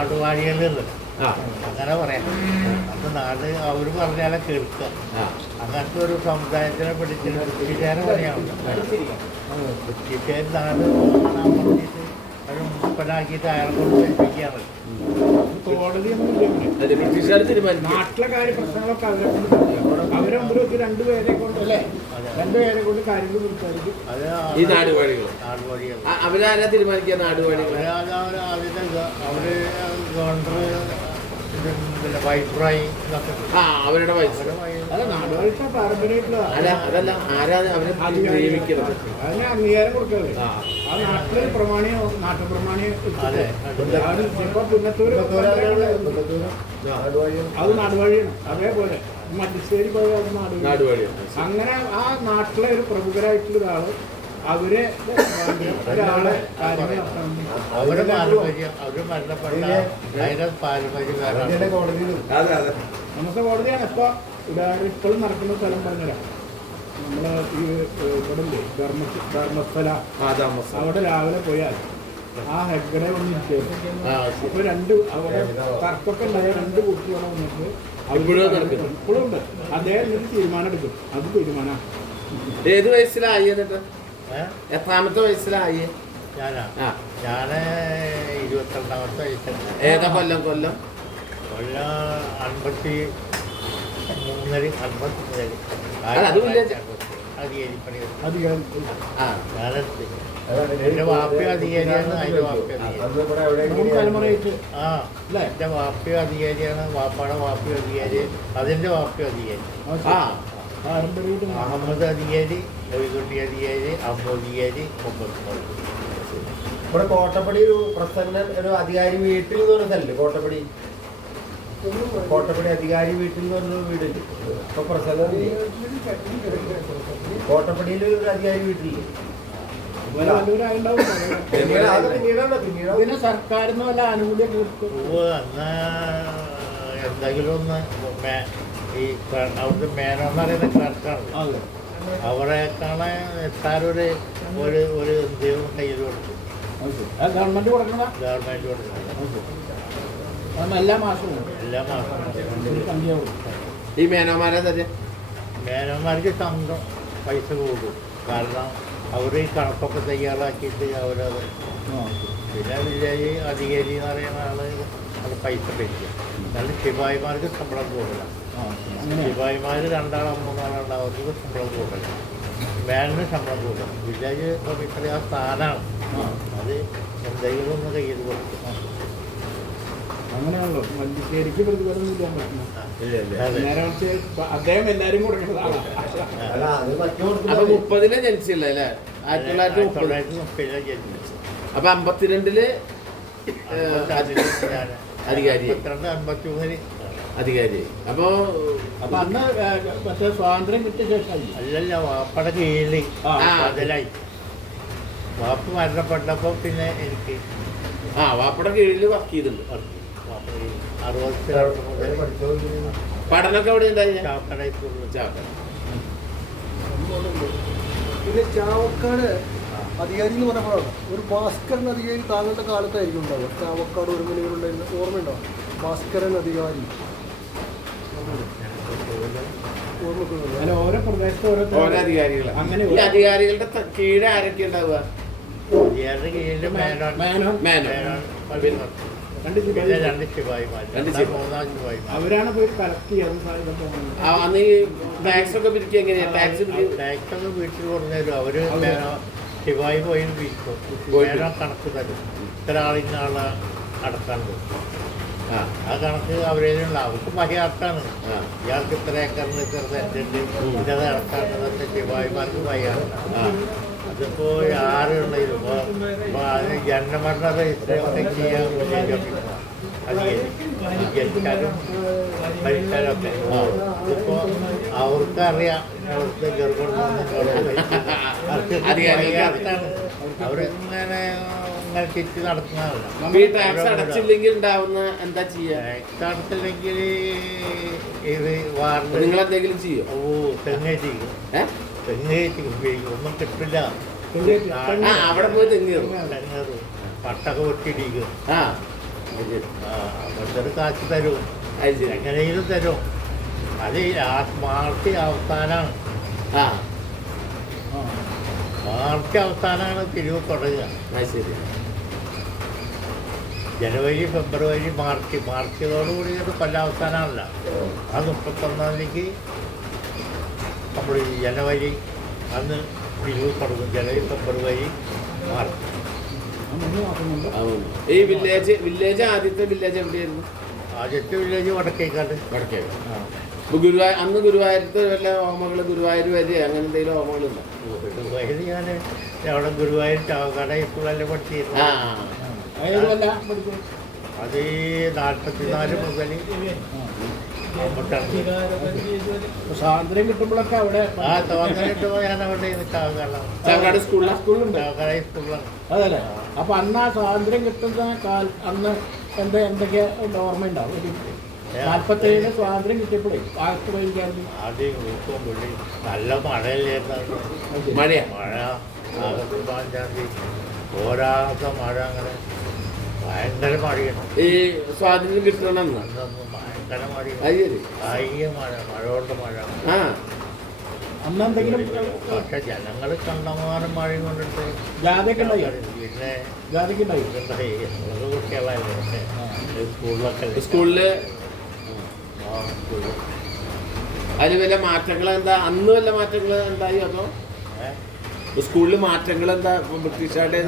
നാടുവാഴികളുണ്ട്, അങ്ങനെ പറയാം. അപ്പൊ നാട് അവര് പറഞ്ഞാലെ കേൾക്കുക. അങ്ങനത്തെ ഒരു സമുദായത്തിനെ പിടിച്ചിട്ട് ബ്രിട്ടീഷുകാരെ പറയാനുണ്ട്. ബ്രിട്ടീഷുകാർ നാട് കാണാൻ വേണ്ടിയിട്ട് ഒരു മുപ്പനാക്കിയിട്ട് അയാളെ കൊണ്ട് ഏൽപ്പിക്കുകയാണ്. ബ്രിട്ടീഷുകാർ തീരുമാനിക്കും നാട്ടിലെ കാര്യ പ്രശ്നങ്ങളൊക്കെ അവരെ മുമ്പിൽ രണ്ടുപേരെ കൊണ്ടല്ലേ, രണ്ടുപേരെ കൊണ്ട് കാര്യങ്ങൾ സംസാരിക്കും. ഈ നാടുവാഴികൾ. അവരാരാ തീരുമാനിക്കുക? നാടുവാഴികൾ അതിന്റെ അവര് ഗവർണർ, വൈസ്രോയി, അവരുടെ വയസ്സ്. അല്ല, നാടുവാഴിച്ച പാരമ്പര്യമായിട്ടുള്ള അതല്ല, ആരാ അവരെ നിയമിക്കുന്നത്? അതിന് അംഗീകാരം കൊടുക്കുന്നത് ആ നാട്ടിലെ പ്രമാണിയോ നാട്ടുപ്രമാണിയോ. ഇപ്പൊ പുന്നത്തൂര് അത് നാടുവഴിയാണ്. അതേപോലെ മഞ്ചേരി പോയ നാടുവഴിയാണ്. അങ്ങനെ ആ നാട്ടിലെ ഒരു പ്രമുഖരായിട്ടുള്ള ഒരാള് ഒരാളെ അവര് മരണപ്പെട്ട നമുക്ക് കോടതിയാണ്. ഇപ്പൊ ഇപ്പോഴും നടക്കുന്ന സ്ഥലം പറഞ്ഞുതരാം. നമ്മള് ഈ ഇവിടെ ധർമ്മസ്ഥല, അവിടെ രാവിലെ പോയാൽ ആ ഹെഗ്ഗടെ വന്നിരിക്കും. അപ്പൊ അവിടെ തർക്കൊക്കെ ഉണ്ടായ 2 കുട്ടികളെ വന്നിട്ട് ഇപ്പോഴും ഉണ്ട്. അദ്ദേഹം ഒരു തീരുമാനം എടുക്കും. അത് തീരുമാനം ഏത് വയസ്സിലായി? എന്നിട്ട് എത്രാമത്തെ വയസ്സിലായി? ഞാന് 22ാമത്തെ വയസ്സിൽ. ഏതാ കൊല്ലം? 53 എന്റെ വാപ്പി അധികാരിയാണ്. അതിന്റെ വാപ്പി എന്റെ വാപ്പി അധികാരിയാണ്. വാപ്പാടെ വാപ്പി അധികാരി, അതിന്റെ വാപ്പി അധികാരി. അഹമ്മദ് അധികാരി, മൊയ്തുട്ടി അധികാരി, അമ്മോധികാരി, ഇവിടെ കോട്ടപ്പടി ഒരു പ്രസന്നൻ ഒരു അധികാരി വീട്ടിൽ എന്ന് പറഞ്ഞതല്ലേ? കോട്ടപ്പടി അധികാരി വീട്ടിൽ എന്ന് പറഞ്ഞ വീടില്ല. ഇപ്പൊ പ്രസന്നൻ കോട്ടപ്പടിയിൽ ഒരു അധികാരി വീട്ടിലില്ല. പിന്നെ സർക്കാരിന്ന് വല്ല ആനുകൂല്യം എന്തെങ്കിലും ഒന്ന് ഈ അവിടുത്തെ മേനോന്ന് പറയുന്ന ക്ലർക്കാണ്. അവരെക്കാണ് എത്താറൊരു ഒരു ദൈവം കയ്യിൽ കൊടുക്കും. ഗവൺമെന്റ് കൊടുക്കണം. ഗവൺമെന്റ് കൊടുക്കണം എല്ലാ മാസവും. ഈ മേനോന്മാർക്ക് സ്വന്തം പൈസ കൂടും. കാരണം അവർ ഈ കണക്കൊക്കെ തയ്യാറാക്കിയിട്ട് അവരത്. പിന്നെ വില്ലേജ് അധികാരി എന്ന് പറയുന്ന ആള് അത് പൈസ കഴിക്കുക. എന്നാലും ശിപായിമാർക്ക് ശമ്പളം കൂടുതലാണ്. ശിപായിമാർ 2 3 അവർക്ക് ശമ്പളം കൂടുതലാണ്. മേലിന് ശമ്പളം കൂടുതലാണ്. വില്ലേജ് ഓഫീസർ ആ സ്ഥാനമാണ്. അത് എന്തെങ്കിലും ഒന്ന് കയ്യിൽ കൊടുക്കും. അങ്ങനെയാണല്ലോ. മഞ്ചേരിക്ക് പ്രതിഫലം ചെയ്യാൻ പറ്റുന്നു. അദ്ദേഹം എല്ലാരും കൊടുക്കുന്നതാണ്. അപ്പൊ 30 ജനിച്ചില്ല അല്ലേ? 1930 ജനിച്ചു. അപ്പൊ 52 അധികാരി, 53 അധികാരി. അപ്പൊ അന്ന് മറ്റേ സ്വാതന്ത്ര്യം കിട്ടിയ ശേഷം അല്ലല്ല, വാപ്പയുടെ കീഴിൽ ബദലായി. വാപ്പ മരണപ്പെട്ടപ്പോ പിന്നെ എനിക്ക് വാപ്പയുടെ കീഴിൽ വർക്ക് ചെയ്തിട്ടുണ്ട്. 60 മുതൽ പഠനമൊക്കെ എവിടെ ഉണ്ടായി? പിന്നെ ചാവക്കാട് അധികാരി എന്ന് പറഞ്ഞപ്പോഴാണ് ഒരു ഭാസ്കരൻ അധികാരി താങ്കളുടെ കാലത്തായിരിക്കും ഉണ്ടാവുക. ചാവക്കാട് ഒരു മണികളുണ്ടായിരുന്ന ഓർമ്മയുണ്ടോ? ഭാസ്കരൻ അധികാരി ഓരോ പ്രദേശത്ത് ഓരോ അധികാരികൾ. അങ്ങനെ ഈ അധികാരികളുടെ കീഴ് ആരൊക്കെ ഉണ്ടാവുക? അധികാരിയുടെ കീഴിൽ മേനോൻ, രണ്ട് ശിപായിമാർ, 3 അവരാണ് പോയി കളക്ട് ചെയ്യാൻ. അന്ന് ഈ ടാക്സ് ഒക്കെ പിരിക്കുക എങ്ങനെയാ? ടാക്സ് ഒക്കെ വീട്ടിൽ പറഞ്ഞു തരും. അവര് ശിവായി പോയി വിൽക്കും. കണക്ക് തരും. ഇത്ര ആളിന്ന ആളെ അടക്കാണ്ട്. ആ കണക്ക് അവരേലുള്ള അവർക്ക് ബഹിയാർത്താണ്. ഇയാൾക്ക് ഇത്ര ഏക്കറിന് ഇത്ര സെൻറ്റുണ്ട്, ഇന്നത് അടക്കാണ്ടെന്നൊക്കെ ശിവായിമാർക്ക് ബഹിയാണ്. അതിപ്പോ ആരുണ്ടെങ്കിലും അതിന് ജന്മമരണ രജിസ്റ്റർ ചെയ്യാൻ ജനിച്ചാലും മരിച്ചാലൊക്കെ ഇതിപ്പോ അവർക്കറിയാം. അവിടുത്തെ ഗർഭമാണ് അവരിങ്ങനെ ഇങ്ങനെ ചുറ്റി നടത്തുന്നതല്ല. ടാക്സ് അടച്ചില്ലെങ്കിൽ ഉണ്ടാവുന്ന എന്താ ചെയ്യാ? ടാക്സ് അടച്ചില്ലെങ്കിൽ ഇത് വാർഡ് നിങ്ങളെന്തെങ്കിലും ചെയ്യും? തെങ്ങേറ്റി ഉപയോഗിക്കും. ഒന്നും കിട്ടില്ല. അവിടെ പോയി തെങ്ങേറും പട്ടൊക്കെ വെട്ടിയിടിക്കും. അമ്പത്തൊരു കാശ് തരും, അത് ശരി. എങ്ങനെയും തരും. അത് മാർച്ച് അവസാനമാണ്, ആ മാർച്ച് അവസാനമാണ് പിരിവ് തുടങ്ങുക. അത് ശരി. ജനുവരി, ഫെബ്രുവരി, മാർച്ചോടുകൂടി ഒരു കൊല്ലാവസാനമല്ല. ആ 31-ാം തീയതിക്ക് നമ്മൾ ജനുവരി അന്ന് പിരിവ് തുടങ്ങും. ജനുവരി, ഫെബ്രുവരി, മാർച്ച്. ഈ വില്ലേജ് ആദ്യത്തെ വില്ലേജ് എവിടെയായിരുന്നു? ആദ്യത്തെ വില്ലേജ് വടക്കേക്കാട്. വടക്കേക്കാട്. അന്ന് ഗുരുവായൂരത്ത് വല്ല ഓർമ്മകൾ, ഗുരുവായൂർ വരെ അങ്ങനെ എന്തെങ്കിലും ഓർമ്മകളുണ്ടോ? ഗുരുവായൂർ ഞാൻ അവിടെ ഗുരുവായൂർ ചാവക്കാട് സ്കൂളല്ലേ പഠിച്ചിരുന്നു. അത് 44 മുതൽ സ്വാതന്ത്ര്യം കിട്ടുമ്പോഴൊക്കെ അവിടെ സ്വാതന്ത്ര്യം കിട്ടുമ്പോൾ ഞാൻ അവിടെ ചാവക്കാട് സ്കൂളിലാണ്. ചാവക്കാട് സ്കൂളിലാണ്. അതല്ലേ? അപ്പൊ അന്ന് ആ സ്വാതന്ത്ര്യം കിട്ടുന്ന അന്ന് എന്തൊക്കെ ഓർമ്മയുണ്ടാവും? 47 സ്വാതന്ത്ര്യം കിട്ടിയപ്പോഴേ ആഗസ്റ്റ് 15-ാം തീയതി ആദ്യം നല്ല മഴയല്ലായിരുന്നു. മഴയാ? മഴ ആഗസ്റ്റ് 15-ാം തീയതി പോരാത്ത മഴ, അങ്ങനെ ഭയങ്കര മഴയാണ്. ഈ സ്വാതന്ത്ര്യം കിട്ടണമെന്ന് അന്നൊന്നും ഭയങ്കര മഴയാണ്. അത് ശരി. ഭയങ്കര മഴ കൊണ്ട് മഴ. ആ അന്ന് എന്തെങ്കിലും പക്ഷെ ജനങ്ങൾ കണ്ടമാനം മഴയും കൊണ്ടിട്ട് ജാഥയൊക്കെ ഉണ്ടായി? പിന്നെ ജാഥയ്ക്ക് ഉണ്ടായി? കുട്ടികളായിരുന്നു സ്കൂളിലൊക്കെ. സ്കൂളില് അതിന് വല്ല മാറ്റങ്ങൾ എന്താ? അന്ന് വല്ല മാറ്റങ്ങൾ എന്തായി? അതോ സ്കൂളിൽ മാറ്റങ്ങൾ എന്താ ബ്രിട്ടീഷുകാരുടെ?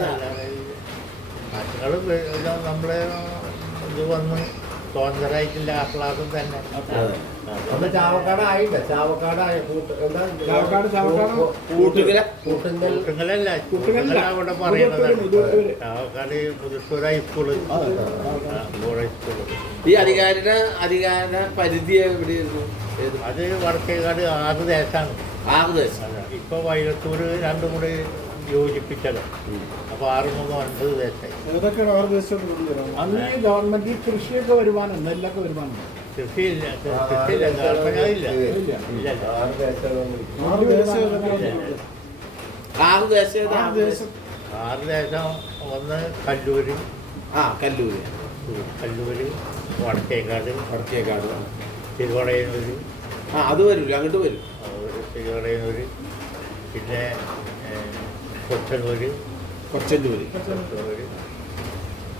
മാറ്റങ്ങൾ നമ്മളെ ഇത് വന്ന് സ്വതന്ത്രമായിട്ടില്ല ആഹ്ലാദം തന്നെ. അന്ന് ചാവക്കാടായില്ല, ചാവക്കാടായ കൂട്ടുങ്ങലല്ല, അവിടെ പറയുന്നത് ചാവക്കാട് പുതുശ്ശൂർ ഹൈസ്കൂള്. ഈ അധികാര പരിധി എവിടെയായിരുന്നു? അത് വടക്കേക്കാട് 6 ദേശമാണ്. 6 ദേശം. ഇപ്പൊ വൈലത്തൂര് രണ്ടും കൂടി യോജിപ്പിച്ചത്. അപ്പൊ 6 × 3 = 9 ദേശമായി. ഏതൊക്കെയാണ് 6 ദേശം? അന്ന് ഈ ഗവൺമെന്റ് കൃഷിയൊക്കെ വരുമാനം, നെല്ലൊക്കെ വരുമാനം. കൃഷിയില്ല, ഗവൺമെന്റ് ഇല്ല. 6 ദേശം. 6 ദേശം. ഒന്ന് കല്ലൂര്, കല്ലൂര്, വടക്കേക്കാട്, തിരുവടയനൂര്. അത് വരില്ല, അങ്ങോട്ട് വരും. തിരുവടയനൂര്, പിന്നെ കൊച്ചനൂര്,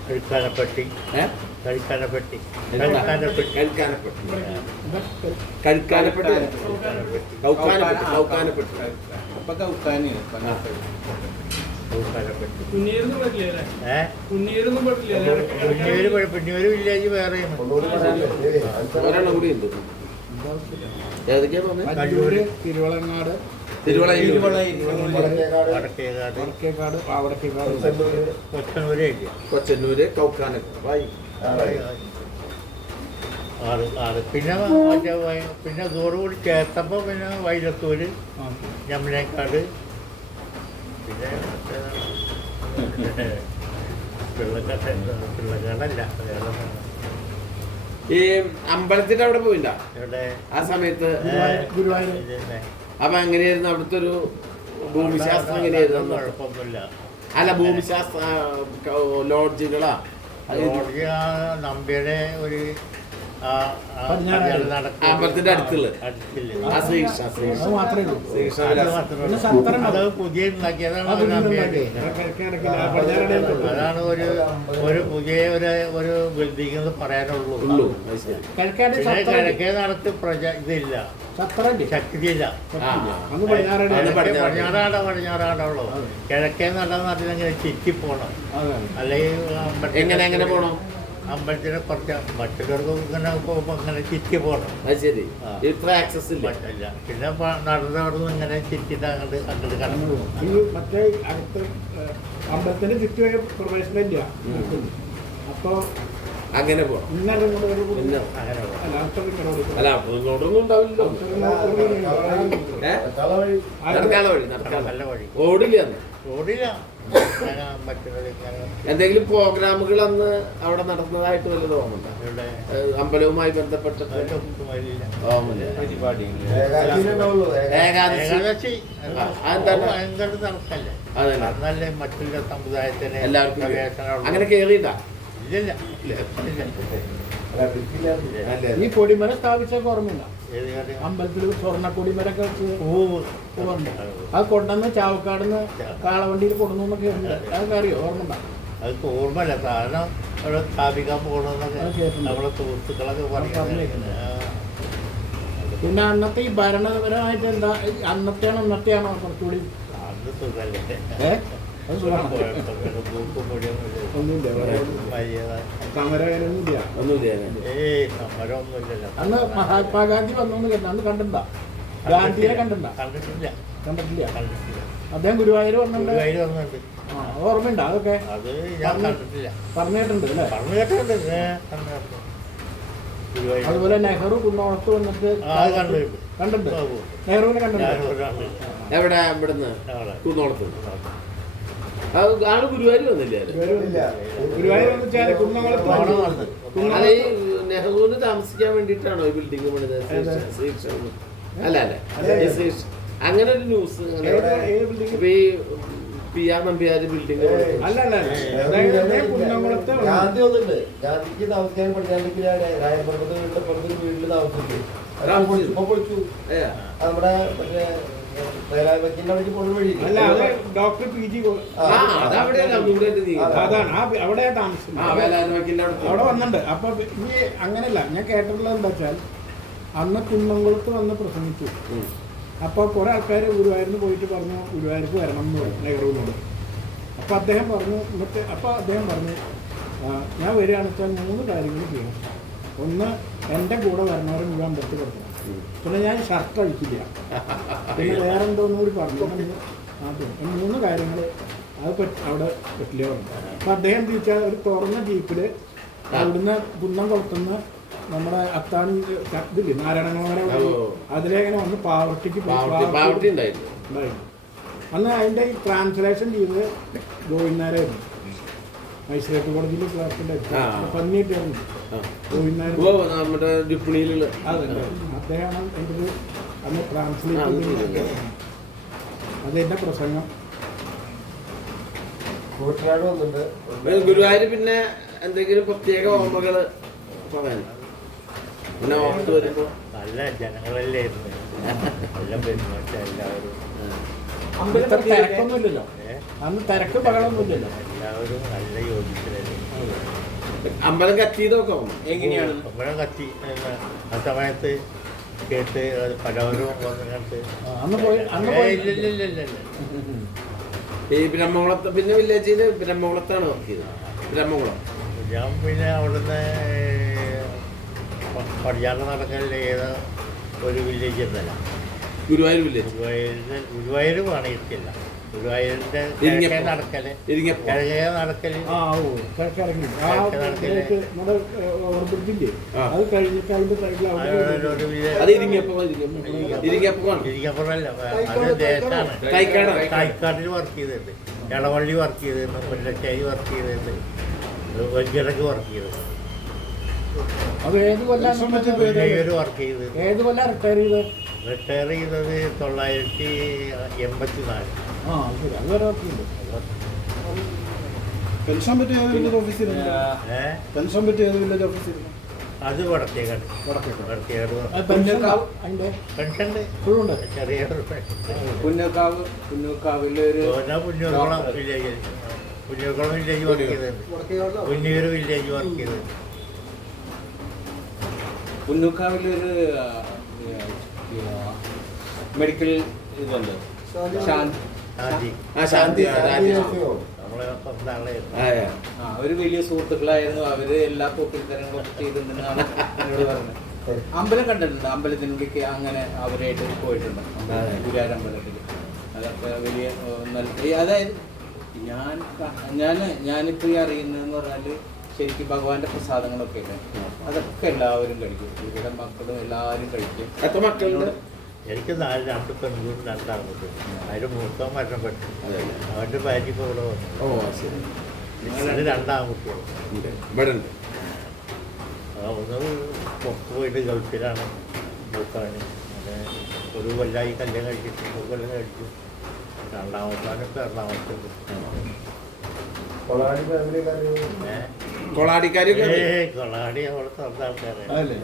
കഴുക്കാനപ്പെട്ടി, പുന്നൂര് വില്ലേജ് വേറെയാണ്. കല്ലൂര്, തിരുവളങ്ങാട്, വടക്കേക്കാട്, കൊച്ചനൂര്, കൗക്കാനപ്പെട്ടി. 6. പിന്നെ ഇതോടുകൂടി ചേർത്തപ്പോൾ പിന്നെ വൈലത്തൂര്, ഞമ്മനേക്കാട്, പിന്നെ പിള്ളക്കാടല്ല. ഈ അമ്പലത്തിന്റെ അവിടെ പോയില്ല ഇവിടെ ആ സമയത്ത്? ഗുരുവായൂർ. അപ്പൊ എങ്ങനെയായിരുന്നു അവിടുത്തെ ഒരു ഭൂമിശാസ്ത്രം? എങ്ങനെയായിരുന്നു? കുഴപ്പമൊന്നുമില്ല. അല്ല, ഭൂമിശാസ്ത്ര ലോഡ്ജുകളാ? നമ്പിയുടെ ഒരു അമ്പലത്തിന്റെ അടുത്തുള്ള അത് പുതിയ ഉണ്ടാക്കിയതാണ്. അതാണ് ഒരു പുതിയ ഒരു ബിൽഡിംഗ് എന്ന് പറയാനുള്ളൂ. കിഴക്കേ നടത്ത് ഇതില്ല, ശക്തിയില്ല. പടിഞ്ഞാറാടുള്ളൂ. കിഴക്കേ നടന്ന് അതിനങ്ങനെ ചുറ്റിപ്പോണം. അല്ലെങ്കിൽ എങ്ങനെ പോണം? അമ്പലത്തിനെ കുറച്ച് മറ്റുള്ളവർക്ക് ഇങ്ങനെ പോകുമ്പോൾ അങ്ങനെ ചുറ്റി പോകണം. അത് ശരി. ഇത്ര ആക്സസ് ഇല്ല. പിന്നെ നടന്നവിടുന്ന് ഇങ്ങനെ ചുറ്റിട്ട് അങ്ങോട്ട് കടന്നു പോകും. മറ്റേ അടുത്ത് അമ്പലത്തിന്റെ ചുറ്റുമായി പ്രവേശനമില്ല. അപ്പൊ അങ്ങനെ പോകണം. അല്ല, ഇങ്ങോട്ടൊന്നും ഉണ്ടാവില്ലല്ലോ. നല്ല വഴി. ഓടില്ല. ഓടില്ല. എന്തെങ്കിലും പ്രോഗ്രാമുകൾ അന്ന് അവിടെ നടന്നതായിട്ട് വല്ലതും ഓർമ്മ? അമ്പലവുമായി ബന്ധപ്പെട്ടിട്ട് ഏകാദശി നടക്കല്ലേ? അതല്ലേ മറ്റുള്ള സമുദായത്തിന് എല്ലാവർക്കും അങ്ങനെ കേറിയില്ല. ഇല്ല, ഇല്ലില്ല അല്ലേ ഈ കൊടിമരം സ്ഥാപിച്ചൊക്കെ ഓർമ്മയില്ല ഏത് കാര്യം അമ്പലത്തിൽ സ്വർണ്ണ കൊടിമരൊക്കെ വെച്ച് പൂവ് ഓർമ്മ അത് കൊണ്ടുവന്ന് ചാവക്കാടുന്ന് കാളവണ്ടിയിൽ കൊടുന്നു എന്നൊക്കെ അതൊക്കെ അറിയോ ഓർമ്മ അതൊക്കെ ഓർമ്മയില്ല സാധനം അവിടെ സ്ഥാപിക്കാൻ പോകണമെന്നൊക്കെ അത് കേട്ടിട്ടുണ്ട്. നമ്മളെ സുഹൃത്തുക്കളൊക്കെ പറഞ്ഞിട്ടുണ്ട്. പറഞ്ഞു പിന്നെ അന്നത്തെ ഈ ഭരണപരമായിട്ട് എന്താ അന്നത്തെയാണോ കുറച്ചുകൂടി അന്ന് സുഖല്ലേ അത് സുഖമാണ് പൂക്കും പൊടിയൊന്നുമില്ല ഒന്നുമില്ല വേറെ മര്യാദ സമരമൊന്നുമില്ല ഒന്നുമില്ല ഏയ് സമരമൊന്നുമില്ലല്ലോ അന്ന് മഹാത്മാഗാന്ധി വന്നു കേട്ടോ അന്ന് കണ്ടിട്ടുണ്ടോ ഗാന്ധിയെ കണ്ടിട്ടുണ്ടോ കണ്ടിട്ടില്ല കണ്ടിട്ടില്ല കണ്ടിട്ടില്ല അദ്ദേഹം ഗുരുവായൂർ വന്നിട്ടുണ്ട് ഗുരുവായൂർ വന്നിട്ടുണ്ട് ആ ഓർമ്മയുണ്ടോ അതൊക്കെ അത് ഞാൻ കണ്ടിട്ടില്ല പറഞ്ഞു കേട്ടിട്ടുണ്ട് അല്ലേ പറഞ്ഞു കേട്ടിട്ടുണ്ട് ഗുരുവായൂർ അതുപോലെ നെഹ്റു കുന്നോളത്ത് വന്നിട്ട് അത് കണ്ടിട്ടുണ്ട് കണ്ടിട്ടുണ്ട് ആ, ഓ. നെഹ്റുവിനെ കണ്ടിട്ടുണ്ട് ഞാനൊരു കണ്ടിട്ടുണ്ട്. എവിടെ ഇവിടുന്ന് അവിടെ. കുന്നോളത്ത് ആള് ഗുരുവായൂർ വന്നില്ലേ ഗുരുവായൂർ വന്നിച്ചാല് കുന്നോളത്ത് അവിടെ വന്നു. വന്ന്. അല്ല ഈ നെഹ്റുവിന് താമസിക്കാൻ വേണ്ടിയിട്ടാണോ ഈ ബിൽഡിംഗ് പണിത് അല്ല അല്ല അങ്ങനെ ഒരു ന്യൂസ് ഏത് ബിൽഡിംഗ് ഇപ്പൊ ഈ പി ആർ നമ്പ്യാര് ബിൽഡിംഗ് അല്ല അല്ല അദ്ദേഹം കുന്നംകുളത്ത് വന്നു. ഗാന്ധി ഒന്നുണ്ട് ഗാന്ധിക്ക് താമസിക്കാൻ പഠിക്കാണ്ടെങ്കിൽ രായപുരത്ത് വീട്ടിൽ താമസിച്ചു ഇപ്പൊ പൊളിച്ചു അത് നമ്മുടെ മറ്റേ വക്കീലിന്റെ അവിടേക്ക് പോകുന്ന വഴി അല്ല അത് ഡോക്ടർ പി ജി അതാണ് അവിടെ താമസം അവിടെ വന്നിട്ടുണ്ട് അപ്പൊ ഈ അങ്ങനെയല്ല ഞാൻ കേട്ടിട്ടുള്ളത് എന്താ വെച്ചാൽ അന്ന് കുന്നംകുളത്ത് വന്ന് പ്രസംഗിച്ചു അപ്പോൾ കുറെ ആൾക്കാർ ഗുരുവായൂരിന് പോയിട്ട് പറഞ്ഞു ഗുരുവായൂർക്ക് വരണം എന്ന് പറഞ്ഞു നെഹ്റുവിനോട് അപ്പോൾ അദ്ദേഹം പറഞ്ഞു അദ്ദേഹം പറഞ്ഞു ഞാൻ വരികയാണെന്ന് വെച്ചാൽ 3 കാര്യങ്ങൾ ചെയ്യണം. ഒന്ന് എൻ്റെ കൂടെ വരണവരെ മുഴുവൻ അമ്പലത്തിൽ കൊടുക്കണം. പിന്നെ ഞാൻ ഷർട്ട് അഴിക്കില്ല. പിന്നെ വേറെ എന്തോന്നും കൂടി പറഞ്ഞു ആദ്യം 3 കാര്യങ്ങൾ അത് അവിടെ പറ്റില്ല പറഞ്ഞു. അപ്പോൾ അദ്ദേഹം ചോദിച്ചാൽ ഒരു തുറന്ന ജീപ്പിൽ അവിടുന്ന് കുന്നംകുളത്തുനിന്ന് നമ്മുടെ അത്താണി ഇതില്ലേ നാരായണനോരെ അതിലേങ്ങനെ വന്ന് പാവർട്ടിക്ക് ഉണ്ടായിരുന്നു. അന്ന് അതിൻ്റെ ഈ ട്രാൻസ്ലേഷൻ ചെയ്ത് ഗോവിന്ദനാരായിരുന്നു മജിസ്ട്രേറ്റ് കോടതിയിൽ ക്ലാസിൻ്റെ പന്നിയിട്ടായിരുന്നു ഗോവിന്ദനാരൻ അതുണ്ട് അദ്ദേഹമാണ് എൻ്റെ ഒരു അന്ന് ട്രാൻസ്ലേറ്റ് ചെയ്ത് അതെൻ്റെ പ്രസംഗം കോട്ടിനാട് വന്നിട്ടുണ്ട് ഗുരുവായൂർ പിന്നെ എന്തെങ്കിലും പ്രത്യേക ഓർമ്മകൾ പറയാൻ പിന്നെ ഓർത്ത് വരുമ്പോ നല്ല ജനങ്ങളല്ലേ ഇരുന്ന് എല്ലാം പെരുമാറ്റം എല്ലാവരും ഇത്ര തിരക്കൊന്നുമില്ലല്ലോ അന്ന് തിരക്ക് ബഹളമൊന്നുമില്ലല്ലോ എല്ലാവരും നല്ല യോജിച്ചിലായിരുന്നു അമ്പലം കത്തിയതൊക്കെ എങ്ങനെയാണ് അമ്പലം കത്തി ആ സമയത്ത് കേട്ട് അത് പലവരും വന്നിട്ട് അന്ന് പോയി ഇല്ലില്ലില്ലില്ല ഈ ബ്രഹ്മകുളത്ത് പിന്നെ വില്ലേജില് ബ്രഹ്മകുളത്താണ് വർക്ക് ചെയ്തത് ബ്രഹ്മകുളം ഞാൻ പിന്നെ അവിടുന്ന് പടിഞ്ഞാറ് നടക്കലിൽ ഏതോ ഒരു വില്ലേജ് എന്നല്ല ഗുരുവായൂർ വില്ലേജ് ഗുരുവായൂർ പണിയിട്ടില്ല ഗുരുവായൂരിന്റെ കിഴക്കേ നടക്കല് കിഴക്കേ നടക്കല് ആ ഓ കിഴക്കിറങ്ങി നമ്മുടെ ഓവർബ്രിഡ്ജില്ലേ അത് കഴിഞ്ഞിട്ട് അതിന്റെ സൈഡിൽ അത് ഇരിക്കപ്പുറല്ല അത് ദേശമാണ് തൈക്കാട്ടിൽ വർക്ക് ചെയ്തിട്ടുണ്ട് ഇളവള്ളി വർക്ക് ചെയ്തിട്ടുണ്ട് മുല്ലശ്ശേരി വർക്ക് ചെയ്തിട്ടുണ്ട് വെങ്കിടക്ക് വർക്ക് ചെയ്തിട്ടുണ്ട് അത് ഏത് കൊല്ലം വർക്ക് ചെയ്ത് ഏത് കൊല്ലം റിട്ടയർ ചെയ്തത് 1984. ആ ശരി അതുവരെ വർക്ക് ചെയ്തു പെൻഷൻ പറ്റിയ ഏത് വില്ലേജ് ഓഫീസിരുന്നു പെൻഷൻ പറ്റിയ ഏത് വില്ലേജ് ഓഫീസിരുന്നു അത് വടക്കേക്കാട് അതിന്റെ പെൻഷൻ്റെ ഇപ്പോഴുണ്ട് ചെറിയൊരു പുന്നൂക്കാവിലൊരു പുന്നൂർക്കുളം വില്ലേജ് വർക്ക് ചെയ്തിട്ടുണ്ട് പുന്നൂർ വില്ലേജ് വർക്ക് ചെയ്തിട്ടുണ്ട് പുന്നൂക്കാവിലൊരു മെഡിക്കൽ ഇതുണ്ട് ശാന്തി നമ്മളെ സ്വന്തം അവര് വലിയ സുഹൃത്തുക്കളായിരുന്നു. അവര് എല്ലാ പോക്കിരിത്തരങ്ങളും ചെയ്തിട്ടുണ്ടെന്നാണ് എന്നോട് പറഞ്ഞത്. അമ്പലം കണ്ടിട്ടുണ്ട്, അമ്പലത്തിനുള്ളിലേക്ക് അങ്ങനെ അവരായിട്ട് പോയിട്ടുണ്ട് ഗുരുവായൂരമ്പലത്തിൽ. അതൊക്കെ വലിയ നല്ല അതായത് ഞാനിപ്പോൾ ഈ അറിയുന്നതെന്ന് പറഞ്ഞാൽ ശരിക്കും ഭഗവാന്റെ പ്രസാദങ്ങളൊക്കെ ഇല്ലേ, അതൊക്കെ എല്ലാവരും കഴിക്കും. ഇവിടെ മക്കളും എല്ലാവരും കഴിക്കും. എത്ര മക്കളുണ്ട്? എനിക്ക് 2 പെൺകുട്ടിയും 2 ആൺകുട്ടിയും. അതിൽ മൂത്തം മരണപ്പെട്ടു. അവൻ്റെ ഭാര്യ ഇപ്പോൾ ഇവിടെ വന്നു. ഓ ശരി. 2 ആൺകുട്ടികൾ ഇവിടെ ഉണ്ട്. ഒന്ന് പുറത്ത് പോയിട്ട് ഗൾഫിലാണ് മൂത്താണ്. അങ്ങനെ ഒരു കൊല്ലമായി കല്യാണം കഴിച്ചിട്ട് 1 കൊല്ലം കഴിച്ചു. രണ്ടാമത്താനും ഇപ്പോൾ എറണാകുളത്ത് കൊളാടിക്കാരൊക്കെ കൊളാടി അവിടെ സ്വന്തം ആൾക്കാരെ അതല്ലേ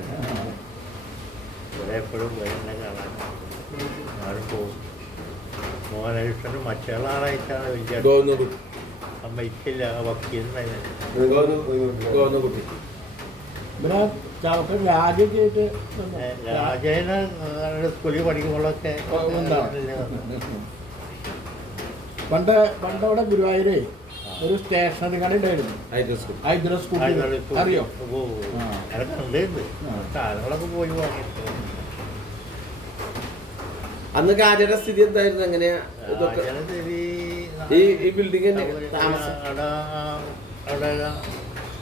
ഇവിടെ എപ്പോഴും പോയെന്നെ കാണാൻ ഞാനും പോകും. മോഹനകൃഷ്ണനും മറ്റുള്ളാളായിട്ടാണ് വലിയ ഗോവിന്ദൻകുട്ടി അമ്മ ഇച്ചില്ല വക്കീലിനായിരുന്നു. ഗോവിന്ദൻകുട്ടി ഇവിടെ ചാവക്കൽ രാജൊക്കെ ആയിട്ട് രാജേന സ്കൂളിൽ പഠിക്കുമ്പോഴൊക്കെ പണ്ട് പണ്ടവിടെ ഗുരുവായൂരേ ഒരു സ്റ്റേഷനറി കട ഉണ്ടായിരുന്നു, ഹൈദ്ര സ്കൂട്ടി അറിയോ? ഉണ്ടായിരുന്നു സാധനങ്ങളൊക്കെ പോയി വാങ്ങിയിട്ട്. അന്ന് കാജയുടെ സ്ഥിതി എന്തായിരുന്നു? എങ്ങനെയാ ഇതൊക്കെ ഈ ബിൽഡിംഗ് അവിടെ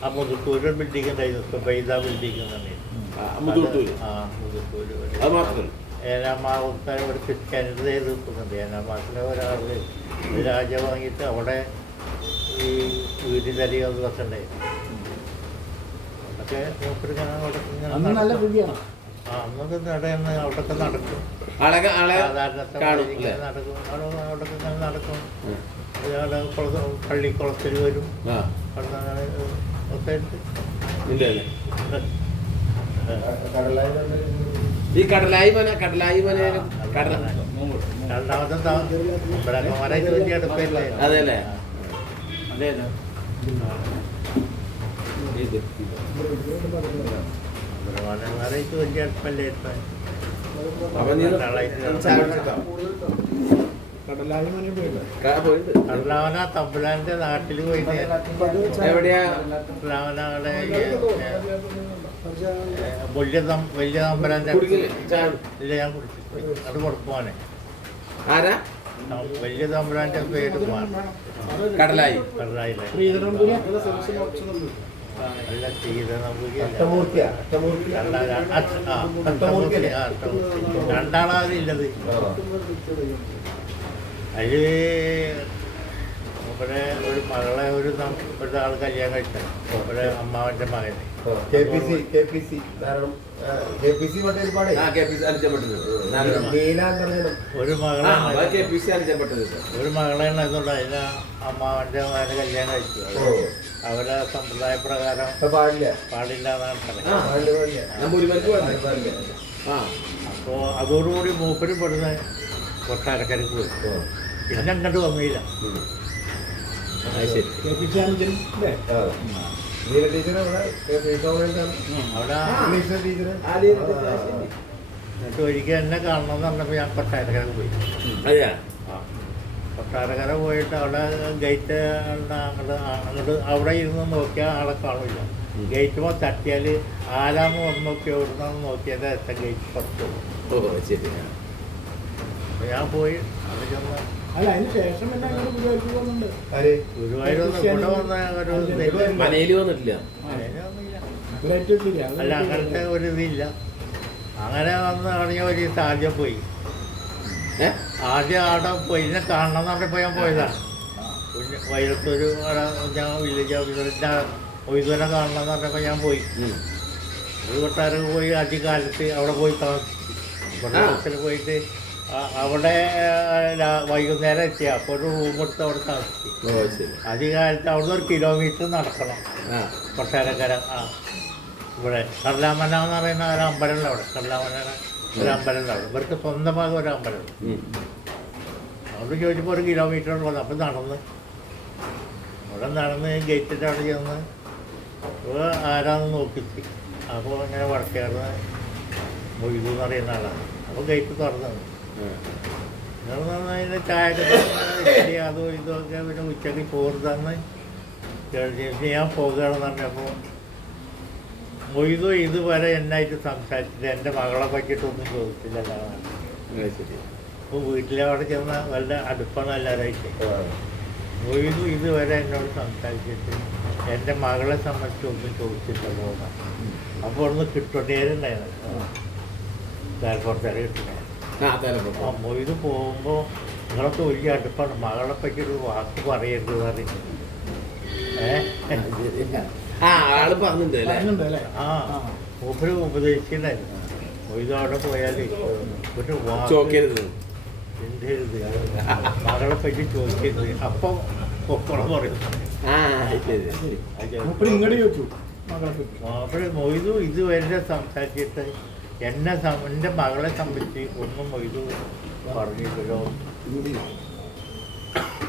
ആ മുതുക്കൂര് ബിൽഡിംഗ് ഉണ്ടായിരുന്നു, സുബൈദ ബിൽഡിംഗ് തന്നെ. മുതുട്ടൂര് ആ മുതുക്കൂര് അത് മാത്രമല്ല ഏനാമാവത്തെ ഒരു ക്രിസ്ത്യാനിറ്റി എതിർക്കുന്നുണ്ട്. ഏനാമാസത്തിലെ ഒരാൾ രാജ വാങ്ങിയിട്ട് അവിടെ ഈ വീട്ടിലധികം ദിവസം ഉണ്ടായിരുന്നു. അതൊക്കെ മൂപ്പരിങ്ങനെ അവിടെ അന്ന് നല്ല പുതിയാണ്. അന്നൊക്കെ നടന്ന് അവിടെയൊക്കെ നടക്കും. സാധാരണ നടക്കും, അവിടെയൊക്കെ ഇങ്ങനെ നടക്കും. പള്ളിക്കുളത്തിൽ വരും ഒക്കെ ഈ കടലായി മന രണ്ടാമത്തെ ബ്രഹ്മമാരായിട്ട് വലിയ അടുപ്പല്ലേ? അതെല്ലേ ബ്രഹ്മാനന്മാരായിട്ട് വലിയ അടുപ്പല്ലേ? കടലായി മനെ പോയില്ല. കർലാവന തമ്പുരാന്റെ നാട്ടിൽ പോയിട്ട് എവിടെയാ? കർലാവനയുടെ വലിയ തമ്പുരാന്റെ ഇല്ല, ഞാൻ കുടിച്ചു അത് കൊടുക്കുവാനെ. ആരാ? വലിയ തമ്പുരാന്റെ പേര് കടലായി കടലായില്ലേ? ശ്രീധരൻപുരി അല്ല, ശ്രീധരനമ്പൂരി രണ്ടാളാതില്ലത്. അതിൽ ഇവിടെ ഒരു മകളെ ഒരാൾ കല്യാണം കഴിച്ച ഒരു അമ്മാവൻ്റെ മകനെ ഒരു മകളെയാണ് അതുകൊണ്ട് അതിന് അമ്മാവൻ്റെ മകനെ കല്യാണം കഴിച്ചു. അവരെ സമ്പ്രദായ പ്രകാരം പാടില്ല എന്നാണ് പറയുന്നത്. അപ്പോൾ അതോടുകൂടി മൂപ്പര് പെടുന്ന കൊട്ടാരക്കരക്ക് പോയി. പിന്നെ അങ്ങോട്ട് വന്നില്ല. അവിടെ എന്നിട്ട് ഒരിക്കൽ എന്നെ കാണണമെന്ന് പറഞ്ഞപ്പോൾ ഞാൻ കൊട്ടാരക്കര പോയി. കൊട്ടാരക്കര പോയിട്ട് അവിടെ ഗേറ്റ് അങ്ങോട്ട് അവിടെ ഇരുന്ന് നോക്കിയാൽ ആളെ കാണില്ല. ഗേറ്റ് മൊത്തം തട്ടിയാൽ ആരാന്ന് വന്ന് നോക്കി എവിടുന്നാന്ന് നോക്കിയാൽ എത്ര ഗേറ്റ് പുറത്തു പോകും. ഞാൻ പോയി അവിടെ ചെന്ന് അല്ല അതിന് ശേഷം പിന്നെ അങ്ങനെ ഗുരുവായൂർക്ക് പോകുന്നുണ്ട്. ഗുരുവായൂർ ഇവിടെ വന്ന ഒരു മനയിൽ വന്നിട്ടില്ല. അല്ല, അങ്ങനത്തെ ഒരു ഇതില്ല. അങ്ങനെ വന്ന് അവിടെ ഒരു ആദ്യം പോയി. ആദ്യം അവിടെ പോയി എന്നെ കാണണം എന്ന് പറഞ്ഞപ്പോൾ ഞാൻ പോയതാണ്. വൈരത്തൊരു ഞാൻ വില്ലേജ് ഓഫീസറിൻ്റെ ഒയ്തുവനെ കാണണം എന്ന് പറഞ്ഞപ്പോൾ ഞാൻ പോയി. ഒരു കൊട്ടാരക്ക് പോയി ആദ്യകാലത്ത് അവിടെ പോയി താമസിച്ചു. പോയിട്ട് അവിടെ വൈകുന്നേരം എത്തി. അപ്പോൾ ഒരു റൂമെടുത്ത് അവിടെ താമസിച്ചു. ആദ്യകാലത്ത് അവിടെ ഒരു കിലോമീറ്റർ നടക്കണം കൊട്ടാരക്കര. ഇവിടെ കടലാമന എന്ന് പറയുന്ന ഒരു അമ്പലമുണ്ട്. അവിടെ കടലാമനയുടെ ഒരു അമ്പലമുണ്ട്. അവിടെ ഇവർക്ക് സ്വന്തമായ ഒരു അമ്പലമുണ്ട്. അവിടെ ചോദിച്ചപ്പോൾ 1 കിലോമീറ്റർ വന്നു. അപ്പം നടന്ന് അവിടെ നടന്ന് ഗേറ്റിൻ്റെ അവിടെ ചെന്ന് ആരാന്ന് നോക്കിച്ച്. അപ്പോൾ ഇങ്ങനെ വടക്കേർന്ന് മൊയ്തു എന്ന് പറയുന്ന ആളാണ്. അപ്പോൾ ഗേറ്റ് തുറന്നു. അതിന് ചായ അതും ഇതൊക്കെ പിന്നെ ഉച്ചയ്ക്ക് ചോറ് തന്ന് കഴിഞ്ഞ് ഞാൻ പോകുകയാണെന്ന് പറഞ്ഞപ്പോൾ മൊയ്തു ഇതുവരെ എന്നായിട്ട് സംസാരിച്ചിട്ട് എൻ്റെ മകളെ പറ്റിയിട്ടൊന്നും ചോദിച്ചില്ല. അപ്പോൾ വീട്ടിലവിടെ ചെന്ന വല്ല അടുപ്പാണ് എല്ലാവരായിട്ട്. മൊയ്തു ഇതുവരെ എന്നോട് സംസാരിച്ചിട്ട് എൻ്റെ മകളെ സംബന്ധിച്ചൊന്നും ചോദിച്ചില്ല പോകുന്ന. അപ്പോൾ ഒന്ന് കിട്ടേണ്ടായിരുന്നു തലപ്പുറത്തേക്ക് കിട്ടുന്നത്. മൊയ്തു പോകുമ്പോൾ നിങ്ങളൊക്കെ വലിയ അടുപ്പാണ്, മകളെ പറ്റിയൊരു വാക്ക് പറയരുത് പറഞ്ഞിട്ട്. മൂപ്പര് ഉപദേശിച്ചിട്ടുണ്ടായിരുന്നു. മൊയ്തു അവിടെ പോയാൽ ഒരു വാക്ക് എന്ത് മകളെ പറ്റി ചോദിക്കരുത്. അപ്പം പൊക്കോളം പറയും. മൂപ്പര് ഇങ്ങോട്ട് ചോദിച്ചു മകളെ പറ്റി. അവിടെ മൊയ്തു ഇതുവരെ സംസാരിച്ചിട്ട് എൻ്റെ മകളെ സംബന്ധിച്ച് ഒന്നും മൊയ്തു പറഞ്ഞില്ലല്ലോ.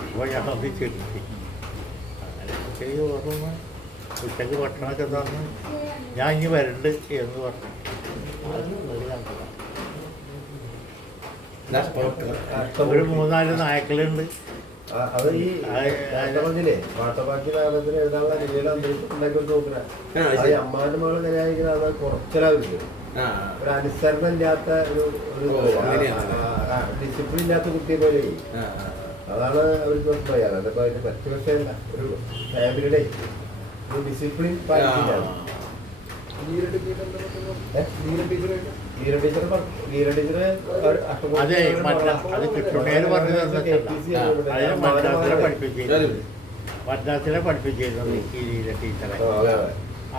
അപ്പോൾ ഞാൻ അത് ചെലുത്തി അങ്ങനെ ഉച്ചയ്ക്ക് ഓർമ്മ ഉച്ചയ്ക്ക് ഭക്ഷണമൊക്കെ തന്നു. ഞാൻ ഇനി വരണ്ട് എന്ന് പറഞ്ഞു. ഒരു 3-4 നായ്ക്കളുണ്ട്. അത് ഈ പറഞ്ഞില്ലേ പാട്ടപ്പാക്കി നാളത്തിന് എഴുതാനുള്ള രീതിയിൽ അന്തരീക്ഷം ഉണ്ടാക്കി നോക്കണേ. അത് അമ്മാന്റെ മകൾ എങ്ങനെയായിരിക്കും കുറച്ചലാവില്ല. ഒരു അനുസരണം ഇല്ലാത്ത ഒരു ഡിസിപ്ലിൻ ഇല്ലാത്ത കുട്ടിയെ പോലെ അതാണ് അവർക്ക് പറയാറ്. അതിപ്പോ അതിന്റെ മറ്റു വിഷയമല്ല, ഒരു ഫാമിലിയുടെ ഒരു ഡിസിപ്ലിൻ പാലിക്കില്ല. അതെ അത് കിട്ടുന്നേര് മദ്രാസിലെ പഠിപ്പിച്ചിരുന്നത് ഈ ടീച്ചറെ.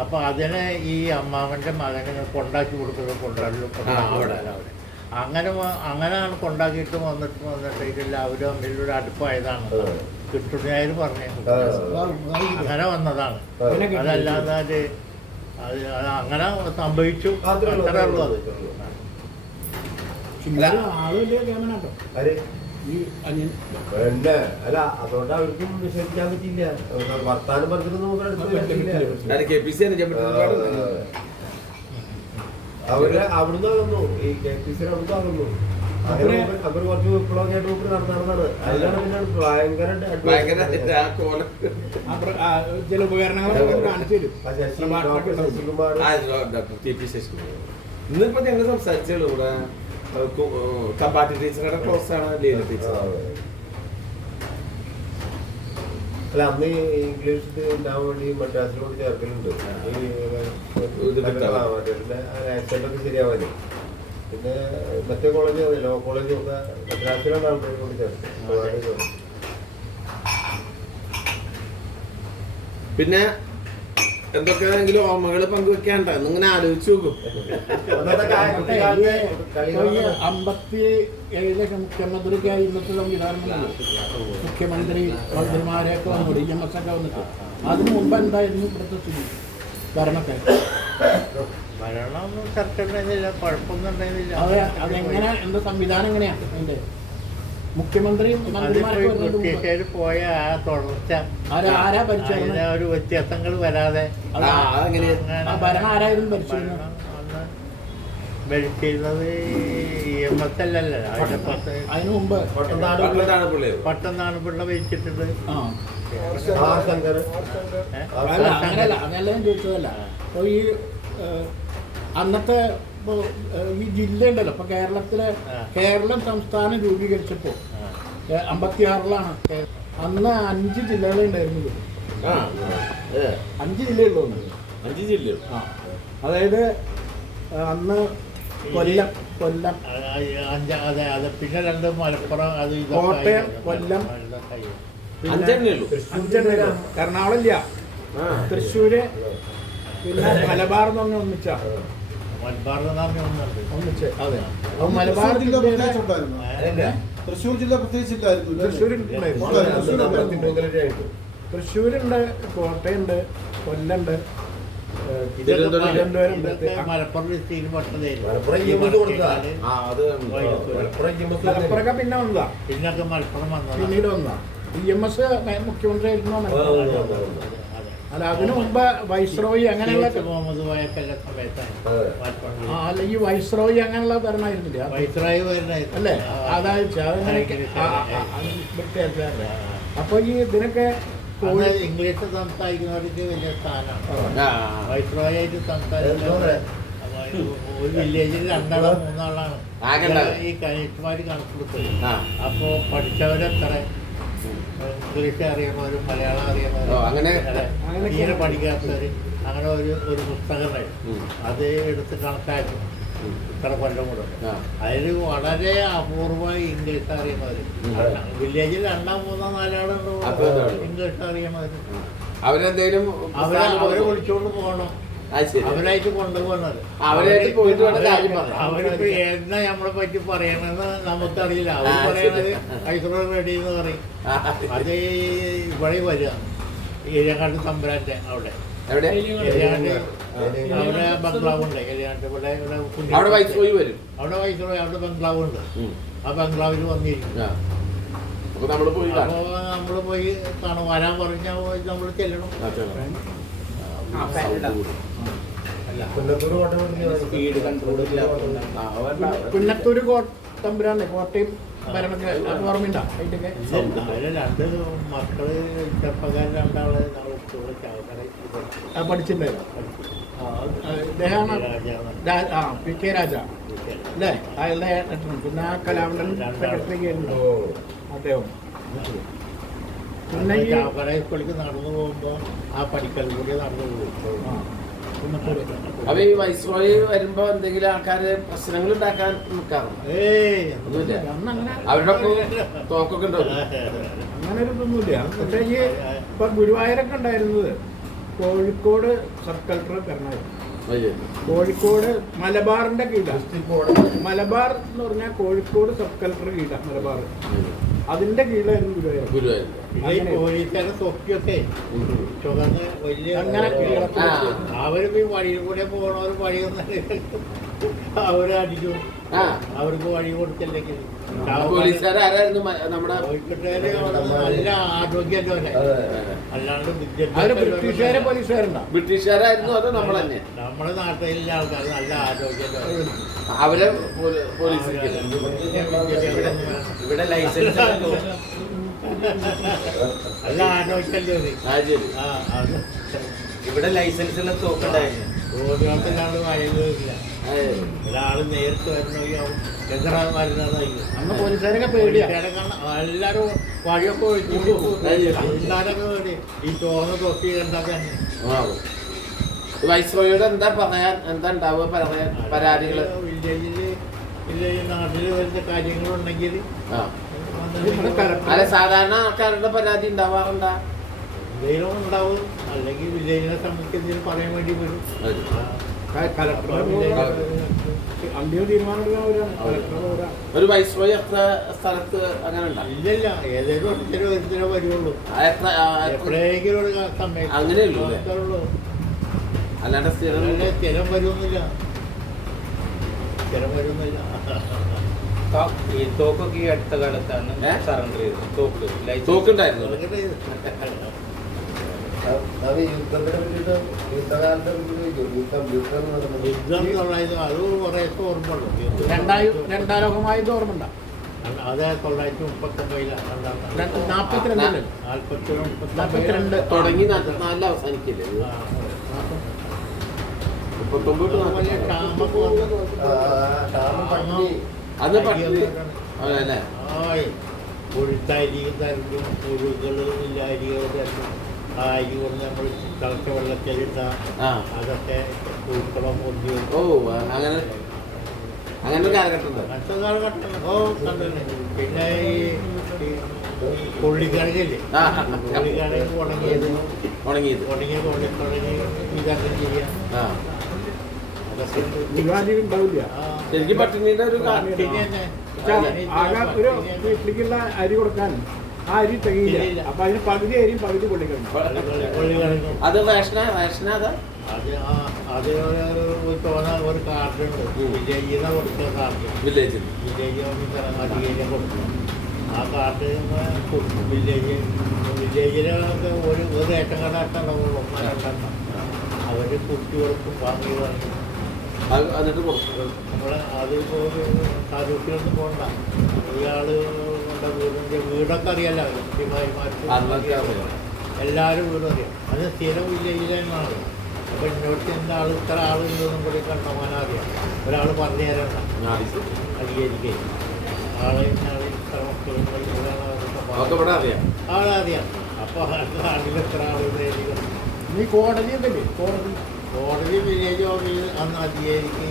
അപ്പൊ അതിന് ഈ അമ്മാവന്റെ മകനെ കൊണ്ടാക്കി കൊടുക്കുന്നത് അവിടെ അങ്ങനെയാണ് കൊണ്ടാക്കിയിട്ട് വന്നിട്ട് ഇതെല്ലാവരും തമ്മിലൊരു അടുപ്പായതാണ് കിട്ടുന്നേര് പറഞ്ഞത്. അങ്ങനെ വന്നതാണ്. അതല്ലാതെ അത് അങ്ങനെ സംഭവിച്ചു. അത്രേ ഉള്ളൂ. അത് ആള് വലിയ ക്യാമനാട്ടോ ഈ അനിയൻ. അല്ല അതുകൊണ്ട് അവർക്കും വിശ്വസിക്കാൻ പറ്റില്ല. വർത്താനം പറഞ്ഞിട്ട് അവര് അവിടുന്ന് അകന്നു. ഈ KPC അവിടുന്ന് അകന്നു. അവർ കുറച്ച് വിപ്ലവമായിട്ട് നടന്നതാണ്. അതിലാണ് പിന്നെ ഭയങ്കര ചില ഉപകരണങ്ങളൊക്കെ കാണിച്ചു തരും. ശശികുമാർ ഇന്നിപ്പോ ഞങ്ങൾ സംസാരിച്ചുള്ളൂ ഇവിടെ കമ്പാർട്ടി ടീച്ചറുടെ ക്ലോസ് ആണ് ലീല ടീച്ചർ. അല്ല അന്ന് ഇംഗ്ലീഷ് ഉണ്ടാവാൻ വേണ്ടി മദ്രാസിലോട് ചേർക്കലുണ്ട്. ആക്സെന്റൊക്കെ ശരിയാവാനേ. പിന്നെ മറ്റേ കോളേജ് ലോ കോളേജും ഒക്കെ മദ്രാസിലാണ് ആൾക്കാരെ കൊണ്ട് ചേർക്കും. പിന്നെ എന്തൊക്കെയാണെങ്കിലും ഓർമ്മകൾ പങ്കുവെക്കാണ്ട ഇങ്ങനെ ആലോചിച്ചു നോക്കും. 57 മുഖ്യമന്ത്രിക്കായി ഇന്നത്തെ സംവിധാനം മുഖ്യമന്ത്രി മന്ത്രിമാരെയൊക്കെ വന്നു DMS ഒക്കെ വന്നിട്ട് അതിന് മുമ്പ് എന്തായിരുന്നു ഇവിടുത്തെ സ്ഥിതി ഭരണത്തെ? ഭരണം സർക്കാരിനെതില്ല കുഴപ്പമൊന്നും ഉണ്ടായിരുന്നില്ല. അതെങ്ങനെ എന്താ സംവിധാനം എങ്ങനെയാണ് അതിന്റെ? മുഖ്യമന്ത്രി ബ്രിട്ടീഷുകാർ പോയ ആ തുടർച്ച ആരാ ഭരിച്ചിരുന്നത്? ഒരു വ്യത്യാസങ്ങൾ വരാതെ ഭരണം ആരായിരുന്നു ഭരിച്ചിരുന്നത്? ഭരിച്ചിരുന്നത് EMS അല്ലല്ലോ. അതിനു മുമ്പ് പട്ടംനാണ് പിള്ള ഭരിച്ചിട്ടുണ്ട്. അങ്ങനെയല്ല, അതല്ല ഞാൻ ചോദിച്ചതല്ല. അപ്പോൾ ഈ അന്നത്തെ ഈ ജില്ല ഉണ്ടല്ലോ, ഇപ്പൊ കേരളം സംസ്ഥാനം രൂപീകരിച്ചപ്പോ 56-ലാണ്. അന്ന് 5 ജില്ലകളുണ്ടായിരുന്നത്. 5 ജില്ലയുള്ളൂ. 5 ജില്ല. അതായത് അന്ന് കൊല്ലം അതെ. പിന്നെ 2 മലപ്പുറം, അത് കോട്ടയം, കൊല്ലം, എറണാകുളം ഇല്ല, തൃശ്ശൂര്, പിന്നെ മലബാർ എന്ന് പറഞ്ഞ ഒന്നിച്ച ഒന്നിച്ച്. അതെ, മലബാർ തൃശ്ശൂർ ജില്ല പ്രത്യേകിച്ചില്ലായിരുന്നു. തൃശ്ശൂരുണ്ട്, കോട്ടയുണ്ട്, കൊല്ലുണ്ട്, മലപ്പുറം ഡിസ്ട്രിക്റ്റിൽ മലപ്പുറമൊക്കെ പിന്നെ വന്നതാ. പിന്നൊക്കെ മലപ്പുറം പിന്നീട് വന്നതാ. EMS മുഖ്യമന്ത്രി ആയിരുന്നു. അല്ല, അതിനു മുമ്പ് വൈസ്രോയി അങ്ങനെയുള്ള മുഹമ്മദ് കോയക്കല്ല സമയത്താണ്. അല്ല, ഈ വൈസ്രോയി അങ്ങനെയുള്ള ഭരണമായിരുന്നില്ല. വൈസ്രോയി വരുന്നായിരുന്നു അല്ലേ? അതായത് അപ്പൊ ഈ ഇതിനൊക്കെ ഇംഗ്ലീഷ് സംസാരിക്കുന്നവർക്ക് വലിയ സ്ഥാനമാണ്. വൈസ്രോയി ആയിട്ട് സംസാരിക്കുന്നത് ഒരു വില്ലേജിൽ 2-3 ഈ കനിഷ്മാര് കണക്കെടുത്തത്. അപ്പോ പഠിച്ചവരെത്ര ഇംഗ്ലീഷ് അറിയുന്നവരും മലയാളം അറിയുന്നവരും തീരെ പഠിക്കാത്തവര് അങ്ങനെ ഒരു പുസ്തകം ഉണ്ടായിരുന്നു. അത് എടുത്ത് കണക്കാക്കും ഇത്ര കൊല്ലം കൂടെ. അതിൽ വളരെ അപൂർവമായി ഇംഗ്ലീഷ് അറിയുന്നവര് വില്ലേജിൽ 2-3-4 ഇംഗ്ലീഷ് അറിയണവര് അവരെന്തെങ്കിലും അവരെ വിളിച്ചോണ്ട് പോകണം. അവരായിട്ട് കൊണ്ടുപോകുന്നത്. അവരിപ്പോ എന്നാ നമ്മളെ പറ്റി പറയണെന്ന് നമുക്കറിയില്ല. അവർ പറയണത് ഐശ്വര്യ റെഡി എന്ന് പറയും. അത് ഇവിടെ വരിക ഏരിയങ്ങാണ്ട് തമ്പുരാൻ്റെ അവിടെ എവിടെ ഏരിയാണ്ട് അവിടെ ബംഗ്ലാവുണ്ട് ഏരിയാണ്ട് ഇവിടെ അവിടെ വൈസ്രോയി വരും. അവിടെ വൈസ്രോയി അവിടെ ബംഗ്ലാവുണ്ട്. ഉം. ആ ബംഗ്ലാവിൽ വന്നിരിക്കും. ആ. അപ്പൊ നമ്മള് പോയി കാണാം. അപ്പോൾ നമ്മൾ പോയി കാണും. വരാൻ പറഞ്ഞാൽ നമ്മൾ ചെല്ലണം. ആ, ചെല്ലാം. അല്ല പുന്നത്തൂർ കോട്ട സ്പീഡ് കൺട്രോൾ ഇല്ലാത്തതുകൊണ്ട് ആ, വേണ്ട. പുന്നത്തൂര് തമ്പുരാനെ കോട്ടയം ഭരണത്തിന് ഓർമ്മയുണ്ടോ അതിൻ്റെയൊക്കെ? അതിലെ രണ്ട് മക്കള് ചെറുപ്പക്കാരൻ രണ്ടാള് നമ്മൾ സ്കൂളിൽ ചാവക്കട പഠിച്ചിട്ടുണ്ടായിരുന്നു. ഇദ്ദേഹമാണ് പി കെ രാജ അല്ലേ? അയാളുടെ ഏട്ടൻ. പിന്നെ ആ കലാമണ്ഡലം സെക്രട്ടറി ആയിരുന്നു അദ്ദേഹം. പിന്നെ ഈ ചാവക്കട സ്കൂളിലേക്ക് നടന്നു പോകുമ്പോൾ ആ പഠിക്കൽ കൂടി നടന്നു പോകും. പുന്നത്തൂര് അപ്പൊ ഈ വൈസ്രോയി വരുമ്പോ എന്തെങ്കിലും ആൾക്കാര് പ്രശ്നങ്ങൾ ഉണ്ടാക്കാൻ നിൽക്കാറുണ്ട്? ഒന്നുമില്ല. അന്നങ്ങനെ അവരുടെ തോക്കൊക്കെ ഉണ്ടാവും. അങ്ങനെ ഒരു ഇതൊന്നുമില്ല. പക്ഷേ ഈ ഇപ്പൊ ഗുരുവായൂരൊക്കെ ഉണ്ടായിരുന്നത് കോഴിക്കോട് സബ് കളക്ടർ ഭരണമായിരുന്നു. കോഴിക്കോട് മലബാറിന്റെ കീഴിലാണ്. മലബാർ എന്ന് പറഞ്ഞാൽ കോഴിക്കോട് സബ് കളക്ടർ കീഴിലാണ് മലബാർ. അതിന്റെ കീഴിലായിരുന്നു ഗുരുവായൂർ. ഗുരുവായൂർ പോലീസുകാരുടെ തൊപ്പിയൊക്കെ ചുവന്ന് വലിയ അങ്ങനെ അവർക്ക് ഈ വഴിയിൽ കൂടെ പോകണവർ വഴിയൊന്നും അവരെ അടിച്ചു. ആ. അവർക്ക് വഴി കൊടുത്തില്ലെങ്കിൽ പോലീസുകാരായിരുന്നു നമ്മുടെ കോഴിക്കോട്ടുകാര് നല്ല ആരോഗ്യമല്ലേ അല്ലാണ്ട് അവര് ബ്രിട്ടീഷുകാരെ പോലീസുകാരുണ്ടോ? ബ്രിട്ടീഷുകാരായിരുന്നു അതോ നമ്മൾ തന്നെ? നമ്മുടെ നാട്ടിലെ ആൾക്കാർ നല്ല ആരോഗ്യമല്ലേ അവരെ പോലീസ് ഇവിടെ ലൈസൻസ് നല്ല ആരോഗ്യമല്ലേ ആ, ശരി. അത് ഇവിടെ ലൈസൻസുള്ള തോക്കുണ്ടായിരുന്നു. റോഡുകൾക്കൊരാൾ വഴിയില്ല. അതെ. ഒരാള് നേരിട്ട് വരണമെങ്കിൽ എത്ര വരുന്നതായിരിക്കും. അന്ന് പോലീസുകാരൊക്കെ പേടിയാ. എല്ലാരും വഴിയൊക്കെ ഒഴിച്ചു എല്ലാരൊക്കെ പേടി. ഈ തോന്ന തൊപ്പി കണ്ടാൽ തന്നെ ആ. വൈസ്രോയിയോട് എന്താ പറയാൻ, എന്താ ഉണ്ടാവുക പറയാൻ, പരാതികള്? വില്ലേജ് നാട്ടിൽ വരുന്ന കാര്യങ്ങളുണ്ടെങ്കിൽ ആ. അല്ല, സാധാരണ ആൾക്കാരുടെ പരാതി ഉണ്ടാവാറുണ്ടാ? എന്തെങ്കിലും ഉണ്ടാവും. അല്ലെങ്കിൽ വില്ലേജിനെ സംബന്ധിച്ച് എന്തെങ്കിലും പറയാൻ വേണ്ടി വരും. അന്തിമ തീരുമാനം എടുക്കാൻ ഒരു വൈസ്രോയി എത്ര സ്ഥലത്ത് അങ്ങനെ ഉണ്ടാവും? ഇല്ലല്ല, ഏതെങ്കിലും ഒരിക്കലും വരുള്ളൂ. എപ്പോഴെങ്കിലും ഒരു സമയത്ത് അങ്ങനെയുള്ളൂ അല്ലേ? മാത്രമേ ഉള്ളൂ. അല്ലാണ്ട് സ്ഥിരം സ്ഥിരം വരുന്നില്ല. സ്ഥിരം വരുന്നില്ല. ഈ തോക്കൊക്കെ ഈ അടുത്ത കാലത്താണ് സറണ്ടർ ചെയ്തത്. തോക്കുണ്ടായിരുന്നു. അത് യുദ്ധത്തിനെ പറ്റിയിട്ട് യുദ്ധകാലത്തെ യുദ്ധം എന്നുള്ളത് അത് കുറേ ഓർമ്മയുള്ളൂ. രണ്ടാം ലോകമായ ഓർമ്മ അത് 1939 42 42 തുടങ്ങി 44 അവസാനിക്കില്ലേ? 39 ക്ഷാമൊക്കെ വന്നു. അന്ന് പട്ടി അല്ലേ? കൊഴുത്തരി തരലും പുഴുകള് അരികൾ തരലും ആ അരി കൊണ്ട് നമ്മൾ തിളച്ച വെള്ളത്തിലിട്ട അതൊക്കെ പൂക്കളം പൊന്തി. ഓ, അങ്ങനെ അങ്ങനെ ഒരു കാലഘട്ടം ഉണ്ട്. അങ്ങനത്തെ കാലഘട്ടം കണ്ടു. പിന്നെ ഈ കൊള്ളിക്കിഴങ്ങില്ലേ, കൊള്ളിക്കിഴങ്ങ് ഉണങ്ങിയത് ഉണങ്ങി ഇതൊക്കെ ചെയ്യാം. അതൊക്കെ ഉണ്ടാവില്ല. ശരിക്കും പട്ടിണിയുടെ ഒരു ആകെ ഒരു വീട്ടിലേക്കുള്ള അരി കൊടുക്കാൻ ആ അരി തികയില്ല. അപ്പൊ അതിന് പകുതി അരിയും പകുതി കൊള്ളിക്കണം. അത് റേഷനാ അത് തോന്നാ ഒരു കാർഡുണ്ട്. വില്ലേജിൽ കൊടുത്ത കാർഡ്. വില്ലേജിൽ അധികാരിയെ കൊടുക്കും. ആ കാർഡ് കൊടുക്കും. വില്ലേജിലൊക്കെ ഒരു ഏറ്റം കടാട്ടുണ്ടാവുള്ളൂ. അവര് കുട്ടി കൊടുക്കും. വാങ്ങി വാങ്ങി എന്നിട്ട് കൊടുക്കും. നമ്മള് അതിപ്പോ താലൂക്കിലൊന്നും പോകണ്ട. ഇയാള് വീടൊക്കെ അറിയാലോ. എല്ലാവരും വീടും അറിയാം. അത് സ്ഥിരം വില്ലേജിലാണ്. അപ്പൊ ഇന്നോട്ട് എന്താ ആൾ ഇത്ര ആളുകളൊന്നും കൂടി കണ്ടമാനം അറിയാം. ഒരാൾ പറഞ്ഞു തരണ്ട അധികരിക്കേ ആളെ ഇത്ര മക്കളും ആളറിയാം. അപ്പൊ ആളിൽ എത്ര ആളുകൾ നീ കോടതി ഉണ്ടല്ലേ? കോടതി വില്ലേജ് ഓഫീസ് അന്ന് അധികാരിക്ക്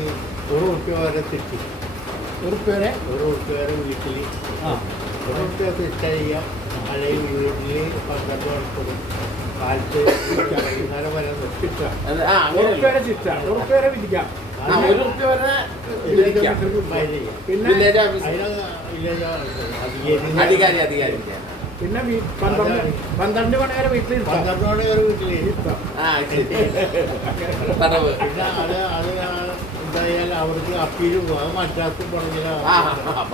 ₹1 വരെ തിട്ടി. ₹1 വരെ വീട്ടിൽ ₹1 തിട്ട ചെയ്യാം. അല്ലെങ്കിൽ വീട്ടിൽ 12 മണിക്കൂറും കാലത്ത് വൈകുന്നേരം വരെ ശിക്ഷ വിധിക്കാം. പിന്നെ അതിന് അധികാരി പിന്നെ 12 മണി വരെ വീട്ടിലിരുത്താം. 12 മണി വരെ വീട്ടിലിരുത്താം. തടവ്. പിന്നെ അത് എന്തായാലും അവർക്ക് അപ്പീൽ പോകും. അത് മറ്റാത്തും പറഞ്ഞില്ല.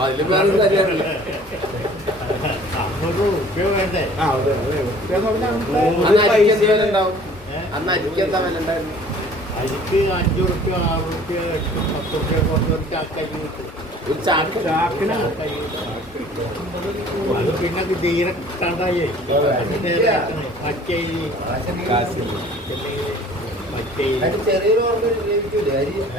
അതില് വേറെ കാര്യമില്ല. അങ്ങോട്ട് ഉപ്പയോ വേണ്ടേ? അന്ന് അരിക്ക് എന്താ വില ഉണ്ടാവും? അന്ന് അരിക്ക് എന്താ വില ഉണ്ടായിരുന്നു? അരിക്ക് 5 റുപ്യ 6 റുപ്യ 8 10 റുപ്യ കുറച്ചൊരു ചാക്കരി കിട്ടും. ഒരു ചാക്ക് ചാക്കിന് അത് പിന്നെ തീരെ കണ്ടായി മറ്റേരി മറ്റേരി അതിന് ചെറിയൊരു ഓർമ്മ ലഭിക്കൂലേ?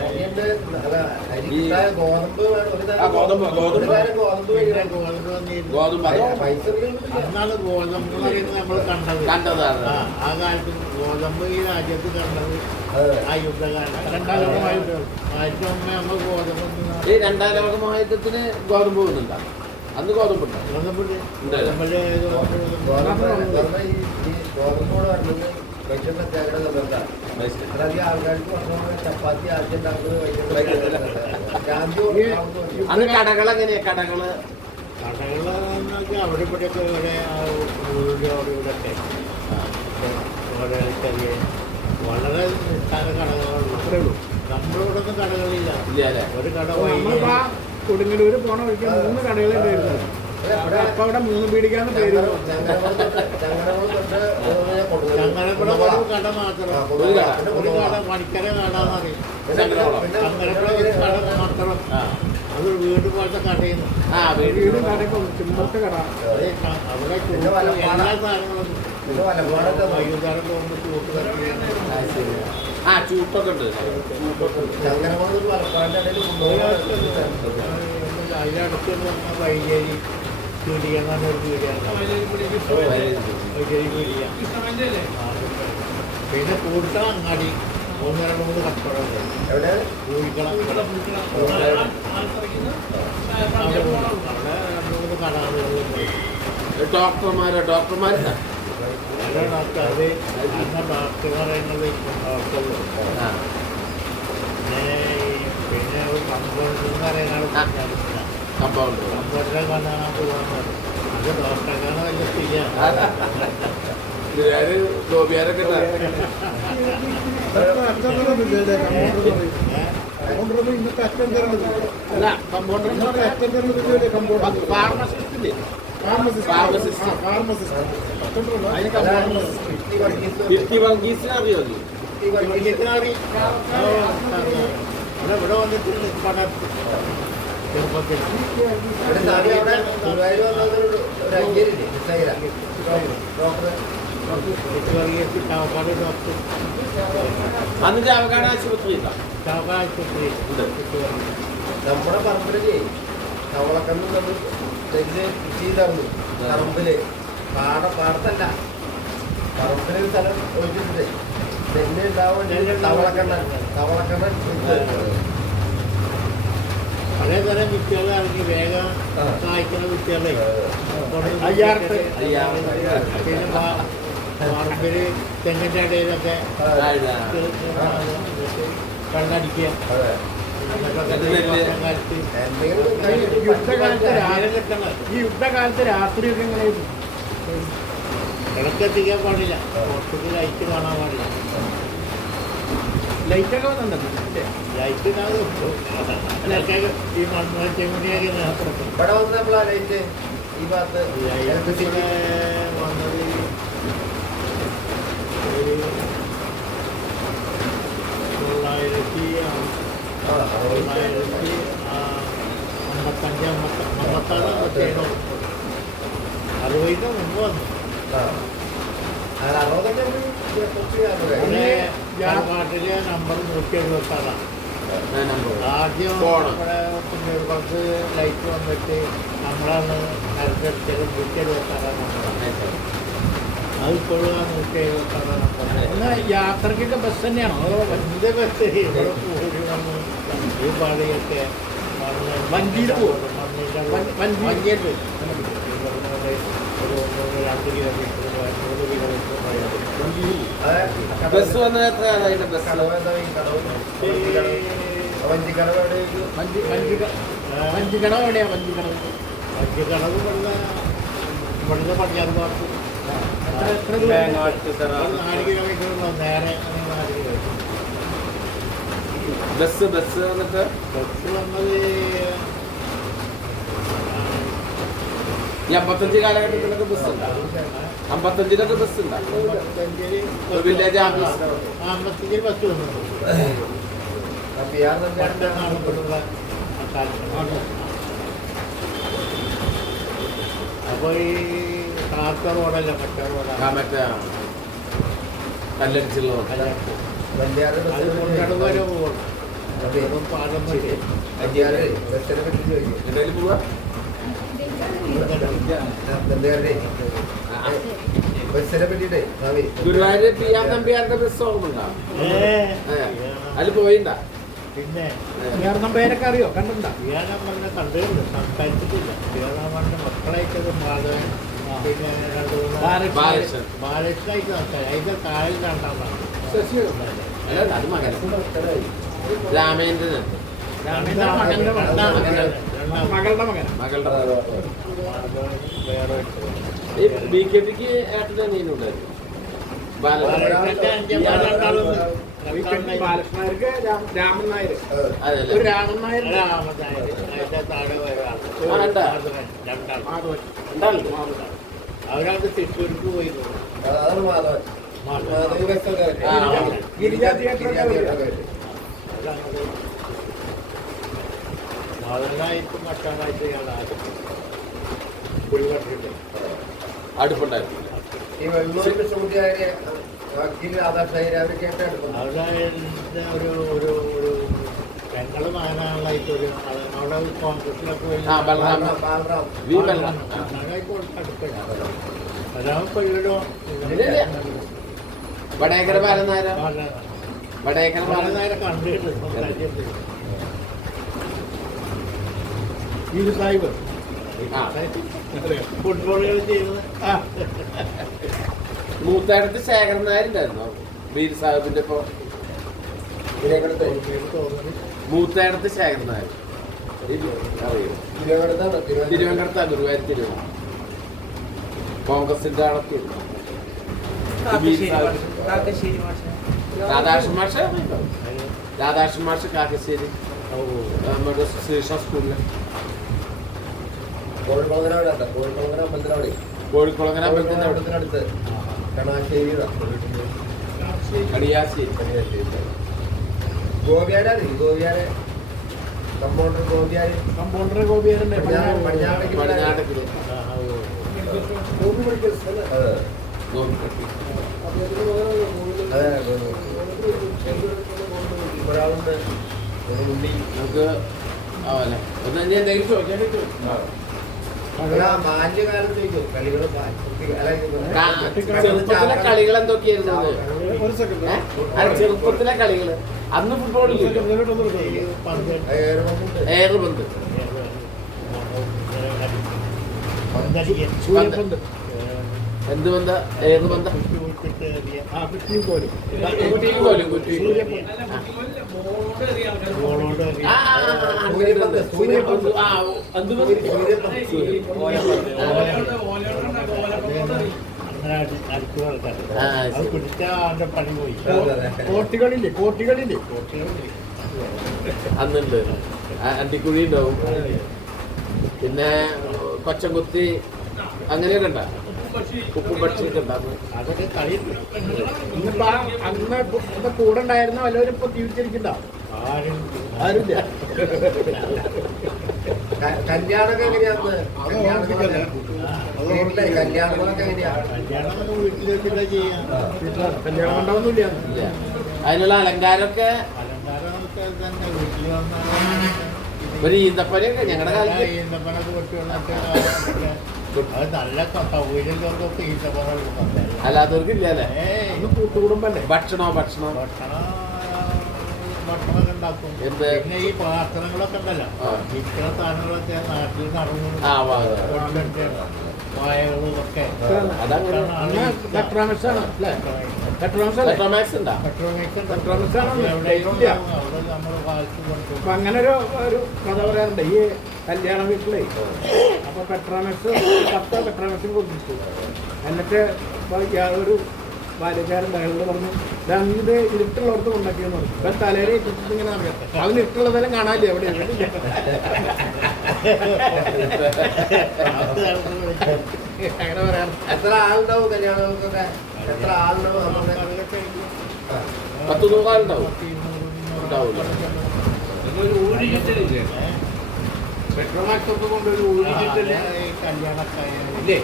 അരിയുണ്ട്, അല്ല, അരി കിട്ടാൻ ഗോതമ്പ് വേണം. ഒരു തരം ഗോതമ്പ് ഒരു തരം ഗോതമ്പ് പിന്നെ വേണം. ഗോതമ്പ് വന്നിരുന്നു. ഗോതമ്പ് പൈസ ഒന്നും അന്നാണ് ഗോതമ്പ് നമ്മൾ കണ്ടതാണ്. ആ കാലത്ത് ഗോതമ്പ് ഈ രാജ്യത്ത് കണ്ടത് അതെ. ആ യുദ്ധകാലം 2ാം ലോക മഹായുദ്ധം. അതിന് മുമ്പേ നമ്മൾ ഗോതമ്പ് ഈ 2ാം ലോക മഹായുദ്ധത്തിന് ഗോതമ്പ് പോകുന്നുണ്ടോ? അന്ന് ഗോതമ്പുണ്ടോ? ഗോതമ്പുണ്ട്. ഉണ്ടല്ലേ? ഗോതമ്പില് ഗോതമ്പ് ഈ ഗോതമ്പോട് പറഞ്ഞത് വൈദ്യം സത്യാഗ്രഹം നിർത്താം. അതായത് ആൾക്കാർക്ക് പറഞ്ഞ ചപ്പാത്തി ആദ്യം ഉണ്ടാക്കുന്നത് അന്ന് കടകൾ എങ്ങനെയാ? കടകള് കടകളെന്നൊക്കെ അവിടെ ഇവിടെയൊക്കെ ഇവിടെയൊക്കെ വളരെ ചെറിയ വളരെ നിസ്സാര കടകളുള്ളൂ. അത്രേ ഉള്ളൂ. നമ്മളിവിടെ ഒന്നും കടകളില്ല. ഇല്ല അല്ലേ? ഒരു കട നമ്മളിപ്പോ ആ കൊടുങ്ങല്ലൂര് പോണ വഴിക്ക് 3 കടകളെ വരുന്നത്. അപ്പൊ അവിടെ 3 പീടിക്കാന്ന് പേര് വന്നു. ചങ്ങരപ്പുഴ ഒരു കട മാത്രം. ഒരു കട പണിക്കര കടാന്ന് പറയും. ചങ്ങരപ്പുഴ ഒരു കട മാത്രം. അത് വീട് പോലത്തെ കടയുന്നു. വീട് കടയൊക്കെ ചുമത്തെ കട. അവിടെ എല്ലാ സാധനങ്ങളും വൈകുന്നേരം പോകുമ്പോൾ ചൂട്ട് കത്തി ചൂട്ടൊക്കെ ഉണ്ട്. അതിനടുത്ത് വന്ന വൈകേരി പീടിക എന്ന് പറഞ്ഞൊരു പീടിയാണ്. വൈകേരി പീടിക. പിന്നെ കൂട്ടം അങ്ങാടി 1-2-3 കച്ചവടമുണ്ട്. കൂടിക്കണം അവിടെ 2-3 കടകളുണ്ട്. ഡോക്ടർമാരാ അത് അന്ന ഡോക്ടർ പറയുന്നത് ഡോക്ടറുള്ളൂ. പിന്നെ ഒരു കമ്പൗണ്ടർ എന്ന് പറയുന്നത് കമ്പൗണ്ടർ കമ്പൗണ്ടറെ കാണാൻ പോകാൻ അത് ഡോക്ടറെക്കാണ് വലിയ സ്ഥിതിയാണ്. ഗോപിയാരൊക്കെ ഇന്നത്തെ അറ്റം തരേണ്ടത് അല്ല കമ്പൗണ്ടർ അറ്റം തരേണ്ടത് ഫാർമസിസ്റ്റ് വർഗീസിനെ അറിയോ? ഇവിടെ വന്നിട്ടുണ്ട് പടത്ത് ചെറുപ്പത്തിൽ. ചാവക്കാട് ഡോക്ടർ അന്ന് ചാവക്കാട് ആശുപത്രി ചാവക്കാട് ആശുപത്രി നമ്മുടെ പറമ്പിലേ കവളക്കന്ന് നമ്മൾ തെങ്ങ് കൃഷി ചെയ്തായിരുന്നു. പറമ്പില് പാടത്തല്ല, പറമ്പിലൊരു സ്ഥലം ഒഴിച്ചിട്ടുണ്ട്. തെങ്ങ് ഉണ്ടാവാൻ തവളക്കണ്ണ പഴയ തരം വിത്തുകൾ ഇറങ്ങി വേഗം കായ്ക്കുന്ന വിത്തുകളെ പിന്നെ പറമ്പിൽ തെങ്ങിൻ്റെ ഇടയിലൊക്കെ കണ്ണടിക്കുക. ഈ യുദ്ധകാലത്ത് രാത്രിയൊക്കെ എങ്ങനെ കിടക്കെത്തിക്കാൻ പാടില്ല. പുറത്തേക്ക് ലൈറ്റ് കാണാൻ പാടില്ല. ലൈറ്റൊക്കെ വന്നിട്ടുണ്ട്. ലൈറ്റ് അതിനൊക്കെ ഈ ചെമ്മണിയൊക്കെ നേതൃത്വം ഇവിടെ വന്ന് നമ്മൾ ലൈറ്റ് ഈ ഭാഗത്ത് ലൈറ്റിന് വന്നത് ഒരു 1955-56 60 മുമ്പ് വന്നു. പാട്ടിലെ നമ്പർ 176. ആദ്യം നമ്മുടെ ബസ് ലൈറ്റ് വന്നിട്ട് നമ്മളാണ് നിരത്തെടുത്തത് 176 നമ്പർ. അതിപ്പോഴും ആ 176 നമ്പർ. എന്നാ യാത്രക്കൊക്കെ ബസ് തന്നെയാണോ? എന്ത് ബസ് ഇവിടെ പോയി വന്ന് ഈ പാടിയൊക്കെ വഞ്ചിയിൽ പോകും. വഞ്ചിയിൽ പോയി ഒരു 2 കിലോമീറ്റർ 3 കിലോമീറ്റർ ബസ് വന്നത് എത്ര കാലമായിട്ട് ബസ്? വഞ്ചിക്കടവ് എവിടെയാ? വഞ്ചിക്കടവ് വഞ്ചിക്കടവ് വെള്ള ഇവിടുത്തെ പടിഞ്ഞാറ് ഭാഗത്ത് എത്ര ദൂരം? വേങ്ങാട്ടുതറ. ഒരു 4 കിലോമീറ്റർ ഉണ്ടാവും. നേരെ 4 കിലോമീറ്റർ. ബസ് വന്നിട്ട് ബസ് വന്നത് ഈ 55 കാലഘട്ടത്തിലൊക്കെ ബസ് ഉണ്ട്. 55-ലൊക്കെ ബസ് ഉണ്ട്. Village office. 55 ബസ് വന്നിട്ടുണ്ട്. പണ്ടെന്നാണ് ഇവിടെയുള്ള കാലത്ത്. അപ്പോൾ ഈ കാർത്ത റോഡല്ല മറ്റേ റോഡാണ്. മറ്റേ കല്ലടിച്ചുള്ള road. അത് കൊണ്ടട വരെ പോകണം. അപ്പം പാലം വഴി എവിടെയും പോവാ? ബസ്സിനെ പറ്റിട്ടേ ഗുരുവായൂർ PR തമ്പിയാരുടെ ബസ് ഓർമ്മ അതിൽ പോയിണ്ടാ? പിന്നെ വേറെ പേരൊക്കെ അറിയോ? കണ്ടിട്ടുണ്ടോ? വ്യാഴാമണ്ണെ കണ്ടിട്ടുണ്ട്, സംസാരിച്ചിട്ടില്ല. വ്യാഴാമണ്ണെ മക്കളായിട്ടത് മാധവൻ, പിന്നെ ബാലകൃഷ്ണൻ. ബാലകൃഷ്ണനായിട്ട് സംസാരിക്കും. അതിന്റെ താഴെ രണ്ടാമതാണ് അല്ല അത് മകൻ രാമേന്ദ്രൻ. മകളുടെ മകൻ. മകളുടെ വേറെ ഈ BKPക്ക് ഏട്ടൻ്റെ അനിയനുണ്ടായിരുന്നു ബാലകൃഷ്ണർക്ക് രാമൻ നായർ. അതല്ലേ? ഒരു രാമൻ നായർ. അതിന്റെ താഴെ ഒരാൾ രണ്ടാൾ ഉണ്ടല്ലോ. അവരാണ് തൃശ്ശൂർക്ക് പോയി. അതാണ് മാധവൻ. മാധവ ബസ്സൊക്കെ ഗിരിജാ തിയേറ്ററൊക്കെ മാധവനായിട്ടും മറ്റാളായിട്ട് ഇയാളാണ് കുഴിപറ്റിട്ട് അടുപ്പുണ്ടായിരുന്നു. ഈ വെള്ളൂരിന്റെ ഷൂട്ടുകാരെ വക്കീൽ രാധാകൃഷ്ണൻ അവരൊക്കെ അവിടെ ഒരു ഒരു ഒരു പെങ്ങള് മകനാളായിട്ടൊരു അവിടെ കോൺഗ്രസിലൊക്കെ പോയി ബലറാം. വി ബലറാം. ബലറാം കൊല്ലടോ വടേക്കര ബാലനായര. വടേക്കര നേരെ കണ്ടിട്ട് സംസാരിച്ചിട്ട് ഇത് സാഹിബ്. ഫുട്ബോൾ കളി ചെയ്യുന്നത്. മൂത്തേടത്ത് ശേഖരൻ നായരുണ്ടായിരുന്നു ബീർ സാഹിബിന്റെ ഇപ്പൊ. മൂത്തേടത്ത് ശേഖരൻ നായർ അറിയോ? തിരുവനന്തപുരത്താ, ഗുരുവായൂർ തിരുവനന്തപുരം. കോൺഗ്രസിന്റെ ആളൊക്കെ രാധാകൃഷ്ണൻ മാഷ്. രാധാകൃഷ്ണൻ മാഷ് കാക്കശ്ശേരി നമ്മുടെ ശ്രീകൃഷ്ണ സ്കൂളില് കോഴിക്കുളങ്ങര അമ്പലത്തിനവിടെ കോഴിക്കുളങ്ങര അമ്പലത്തിന്റെ അവിടെ അടുത്ത് കണാശ്ശേരി കടിയാശ്ശേരി. ഗോപിയാരെ കമ്പൗണ്ടർ ഗോപിയാര് കമ്പൗണ്ടർ ഗോപിയാരുണ്ട്. പടിഞ്ഞാട്ടത്തില് ഗോപി മെഡിക്കൽ സ്ഥലം. അതെ അതെ. ഒരാളുണ്ട് ഉണ്ണി. നമുക്ക് ആവല്ലേ ഒന്ന് ഇനി എന്തെങ്കിലും ചോദിക്കാൻ പറ്റുമോ? ബാല്യകാലത്ത് ചോദിക്കും കളികള് ചെറുപ്പത്തിലെ കളികൾ എന്തൊക്കെയായിരുന്നു? ഒരു സെക്കൻഡ്. ചെറുപ്പത്തിലെ കളികള് അന്ന് ഫുട്ബോളിൽ എയർ പന്ത്, സൂര്യപന്ത്. എന്ത് പന്ത? എയർ പന്ത. കുറ്റിയും കോലും. കുറ്റിയും കോലും. കുറ്റിയും സൂര്യപന്ത്. ആ എന്ത് പന്ത്? പണി പോയി. കോട്ടികളില്ലേ? അന്നുണ്ട്. അണ്ടിക്കുഴി ഉണ്ടാവും. പിന്നെ കൊച്ചംകുത്തി അങ്ങനെയൊക്കെ ഉണ്ടാ. ഉപ്പും പക്ഷിയൊക്കെ ഉണ്ടാകും. അതൊക്കെ കളി. ഇന്നിപ്പോ അന്ന് കൂടെ ഉണ്ടായിരുന്ന വല്ലവരും ഇപ്പൊ ജീവിച്ചിരിക്കണ്ട? ആരുമില്ല. കല്യാണമൊക്കെ എങ്ങനെയാന്ന്? കല്യാണങ്ങളൊക്കെ എങ്ങനെയാ? കല്യാണം വീട്ടിൽ വെച്ചിട്ടാ ചെയ്യാം. കല്യാണം ഉണ്ടാവുന്നില്ല. ഇല്ല. അതിനുള്ള അലങ്കാരമൊക്കെ അലങ്കാരമൊക്കെ തന്നെ വീട്ടിൽ വന്നാൽ ഒരു ഈന്തപ്പനയൊക്കെ ഞങ്ങളുടെ കാലത്ത് ഈന്തപ്പനൊക്കെ പൊട്ടിയുള്ളൊക്കെ അത് നല്ല സൗകര്യങ്ങൾക്കൊക്കെ ഈന്തപ്പന. അല്ലാത്തവർക്ക് ഇല്ല അല്ലേ? അന്ന് കൂട്ടുകുടുംബല്ലേ? ഭക്ഷണമോ ഭക്ഷണമൊക്കെ ഉണ്ടാക്കും. എന്ത്? പിന്നെ ഈ പ്രാർത്ഥനകളൊക്കെ ഉണ്ടല്ലോ, ഇത്ര സാധനങ്ങളൊക്കെ നാട്ടിൽ നടന്നു വായകളും ഒക്കെ. അതങ്ങനെ പെട്രോമാക്സ് ആണ് അല്ലേ? പെട്രോമാക്സ് അല്ലേ? പെട്രോമാക്സ് ഉണ്ടാ? പെട്രോമാക്സ് ആണ്. അവിടെ നമ്മൾ കാലത്ത് കൊണ്ടുപോകും. അപ്പൊ അങ്ങനെ ഒരു കഥ പറയാറുണ്ട്. ഈ കല്യാണ വീട്ടിലേ അപ്പൊ പെട്രോമാക്സ് 10 പെട്രോമാക്സും കൊടുത്തിട്ടു. എന്നിട്ട് ഒരു ബാല്യക്കാരൻ അയാളോട് പറഞ്ഞു ഇത് ഇരുട്ടുള്ളവർക്ക് ഉണ്ടാക്കിയെന്ന് പറഞ്ഞു. ഇപ്പൊ തലയിൽ ഇട്ടിട്ട് ഇങ്ങനെ അറിയാം അവന് ഇരുട്ടുള്ളതെല്ലാം കാണാനില്ല എവിടെ അങ്ങനെ പറയാം. എത്ര ആളുണ്ടാവും കല്യാണങ്ങൾക്കൊക്കെ? എത്ര ആളുണ്ടാവും? 10-100 ആളുണ്ടാവും. ഉണ്ടാവില്ല. പെട്രോമാക്സ് ഒക്കെ കൊണ്ടൊരു ഊഴിച്ചിട്ടില്ലേ കല്യാണക്കാരില്ലേ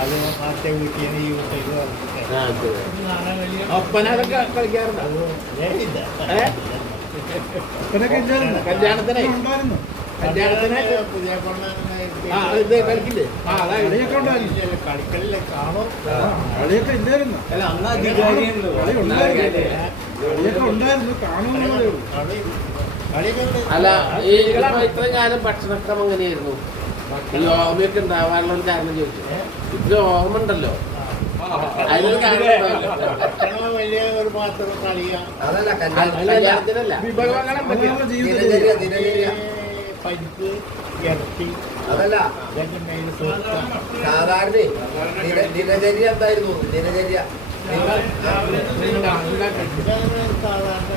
അത് മറ്റേ വീട്ടിൽ നിന്ന് ഈ വീട്ടിലേക്ക് ഒപ്പന അതൊക്കെ കളിക്കാറുണ്ടോ? കല്യാണത്തിന് പുതിയ ഇത് കളിക്കില്ലേ? കളിക്കലില്ല കാണും. കളിയൊക്കെ ഇല്ലായിരുന്നു. അല്ല അന്ന് അധികാരിയാണല്ലോ. ഉണ്ടായിരുന്നു കാണുമെന്നുള്ളതേ ഉള്ളൂ. അല്ല ഈ ഇത്ര കാലം ഭക്ഷണക്രമം എങ്ങനെയായിരുന്നു? ഈ ഓർമ്മയൊക്കെ ഉണ്ടാവാനുള്ള ഒരു കാരണം ചോദിച്ചു. ഇത്ര ഓർമ്മ ഉണ്ടല്ലോ, അതിനൊരു കാരണം ഉണ്ടാവില്ല. ഭക്ഷണം വലിയ ഒരു പാത്രം കളിയാ. അതല്ല കല്യാണത്തിനല്ല, ദിനചര്യ പരിപ്പ് ഇറച്ചി അതല്ല ഇതൊക്കെ മെയിൻ സൂക്ത. സാധാരണ ദിനചര്യ എന്തായിരുന്നു? ദിനചര്യ സാധാരണ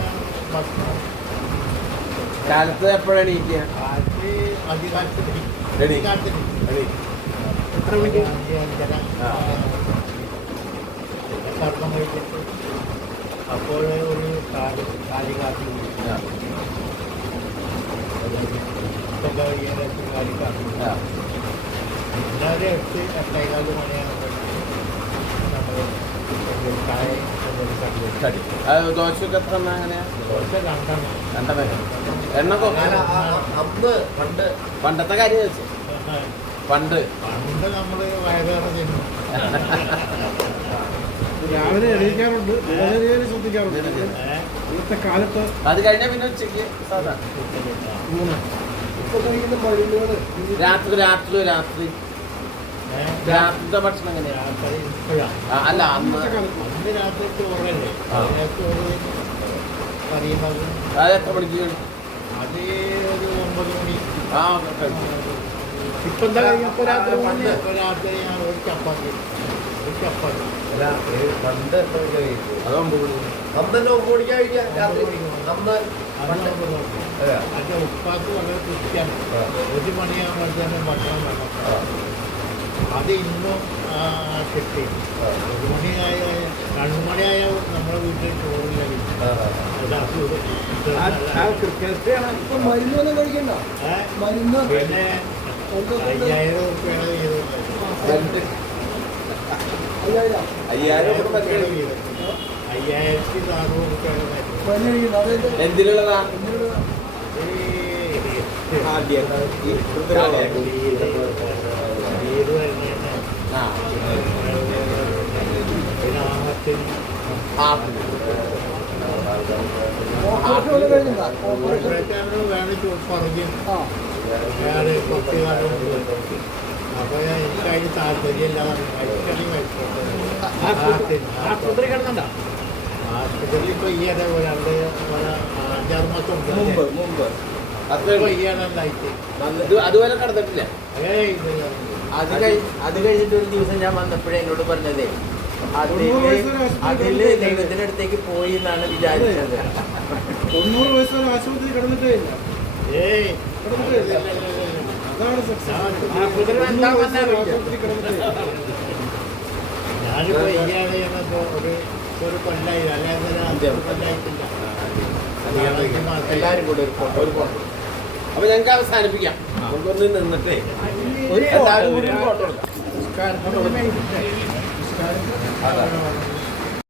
ഭക്ഷണം കാലത്ത് എപ്പോഴാണ് എണീക്കുക? അത് അധികാരത്തിന് എണീ. എത്ര മണിക്ക്? കർമ്മം കഴിച്ചിട്ട് അപ്പോൾ ഒരു കാലി കാത്തി കാലി കാത്തി എല്ലാവരും 8-8:15 മണിയാണ് നമ്മൾ ചായ കടി. ദോശക്ക് എത്ര എണ്ണ? അങ്ങനെയാ? ദോശ 2 എണ്ണ പണ്ടത്തെ കാര്യം ചോദിച്ചു. പണ്ട് നമ്മൾ വയറേറെ തിന്നു. രാവിലെ എണീക്കാറുണ്ട്, ദിനചര്യയിൽ ശ്രദ്ധിക്കാറുണ്ട്. ഇന്നത്തെ കാലത്ത് അത് കഴിഞ്ഞാൽ പിന്നെ ഉച്ചയ്ക്ക് സാധാരണ ഇപ്പൊ കഴിക്കുന്ന മരുന്നുകള് രാത്രിത്തെ ഭക്ഷണം എങ്ങനെയാ? അല്ല അന്ന് അന്ന് രാത്രി ചോറല്ലേ, ചോറ് കറിയുന്നത്. അത് എത്ര മണിക്ക് കഴിക്കും? അത് ഒരു 9 മണി. ആ കഴിച്ചു. ഇപ്പൊ എന്താ കഴിഞ്ഞപ്പോ രാത്രി രാത്രി ഞാൻ ഒരു ചപ്പാത്തി പണ്ട് എത്ര കഴിക്കും? അത് 9 മണി. അന്നെ 9 മണിക്കാ കഴിക്കാം രാത്രി. അന്ന് പണ്ട് അതിന്റെ ഉപ്പാക്ക് വളരെ കൃത്യമാണ്. 1 മണിയാകുമ്പോൾ തന്നെ ഭക്ഷണം വേണം. അത് ഇന്നും കിട്ടി. 1 മണിയായ 2 മണിയായ നമ്മുടെ വീട്ടിൽ ചോറില്ല. ഇപ്പൊ മരുന്നൊന്നും കഴിക്കണ്ട. മരുന്ന് പിന്നെ 5000 റുപ്യാണ് ചെയ്തത്. 5000 5400 റുപ്യാണ് മരുന്ന് കഴിക്കണ്ട. അതായത് എന്തിനുള്ളതാ? ആ ഓപ്പറേഷൻ വല്ലതും കഴിഞ്ഞിട്ടുണ്ടോ? ഓപ്പറേഷൻ വേണം പറഞ്ഞു. ആ വേറെ കുറച്ച് കാലം അപ്പോൾ എനിക്ക് അതിന് താല്പര്യമില്ലാതെ ആശുപത്രി കിടന്നുണ്ടോ? ആശുപത്രിയിൽ ഇപ്പോൾ ഈയിടെ 5-6 മാസം മുമ്പ് ഇപ്പോൾ ഈയിടെല്ലായിട്ട് അതുപോലെ കടന്നിട്ടില്ല. അത് കഴിഞ്ഞിട്ട് ഒരു ദിവസം ഞാൻ വന്നപ്പോഴേ എന്നോട് പറഞ്ഞതേ അതില് ദൈവത്തിന്റെ അടുത്തേക്ക് പോയി എന്നാണ് വിചാരിച്ചത്. 90 വയസ്സ് വരെ ആശുപത്രി കിടന്നിട്ടേ ഇല്ല. ഏയ് കിടന്നിട്ടേ ഇല്ല. അതാണ് സക്സസ്. ആശുപത്രി എന്താ വന്നത്? ആശുപത്രി കിടന്നിട്ടേ ഇല്ല. ഞാനിപ്പോൾ ഈയിടെ ഒരു കൊല്ലായി, അല്ലെങ്കിൽ 5 കൊല്ലായിട്ടില്ല. എല്ലാരും കൂടെ ഒരു ഫോട്ടോ. അപ്പൊ ഞങ്ങൾക്ക് അവസാനിപ്പിക്കാം. നമുക്കൊന്ന് നിന്നിട്ടേ എല്ലാവരും കൂടി ഫോട്ടോ എടുക്കാം. നമസ്കാരം.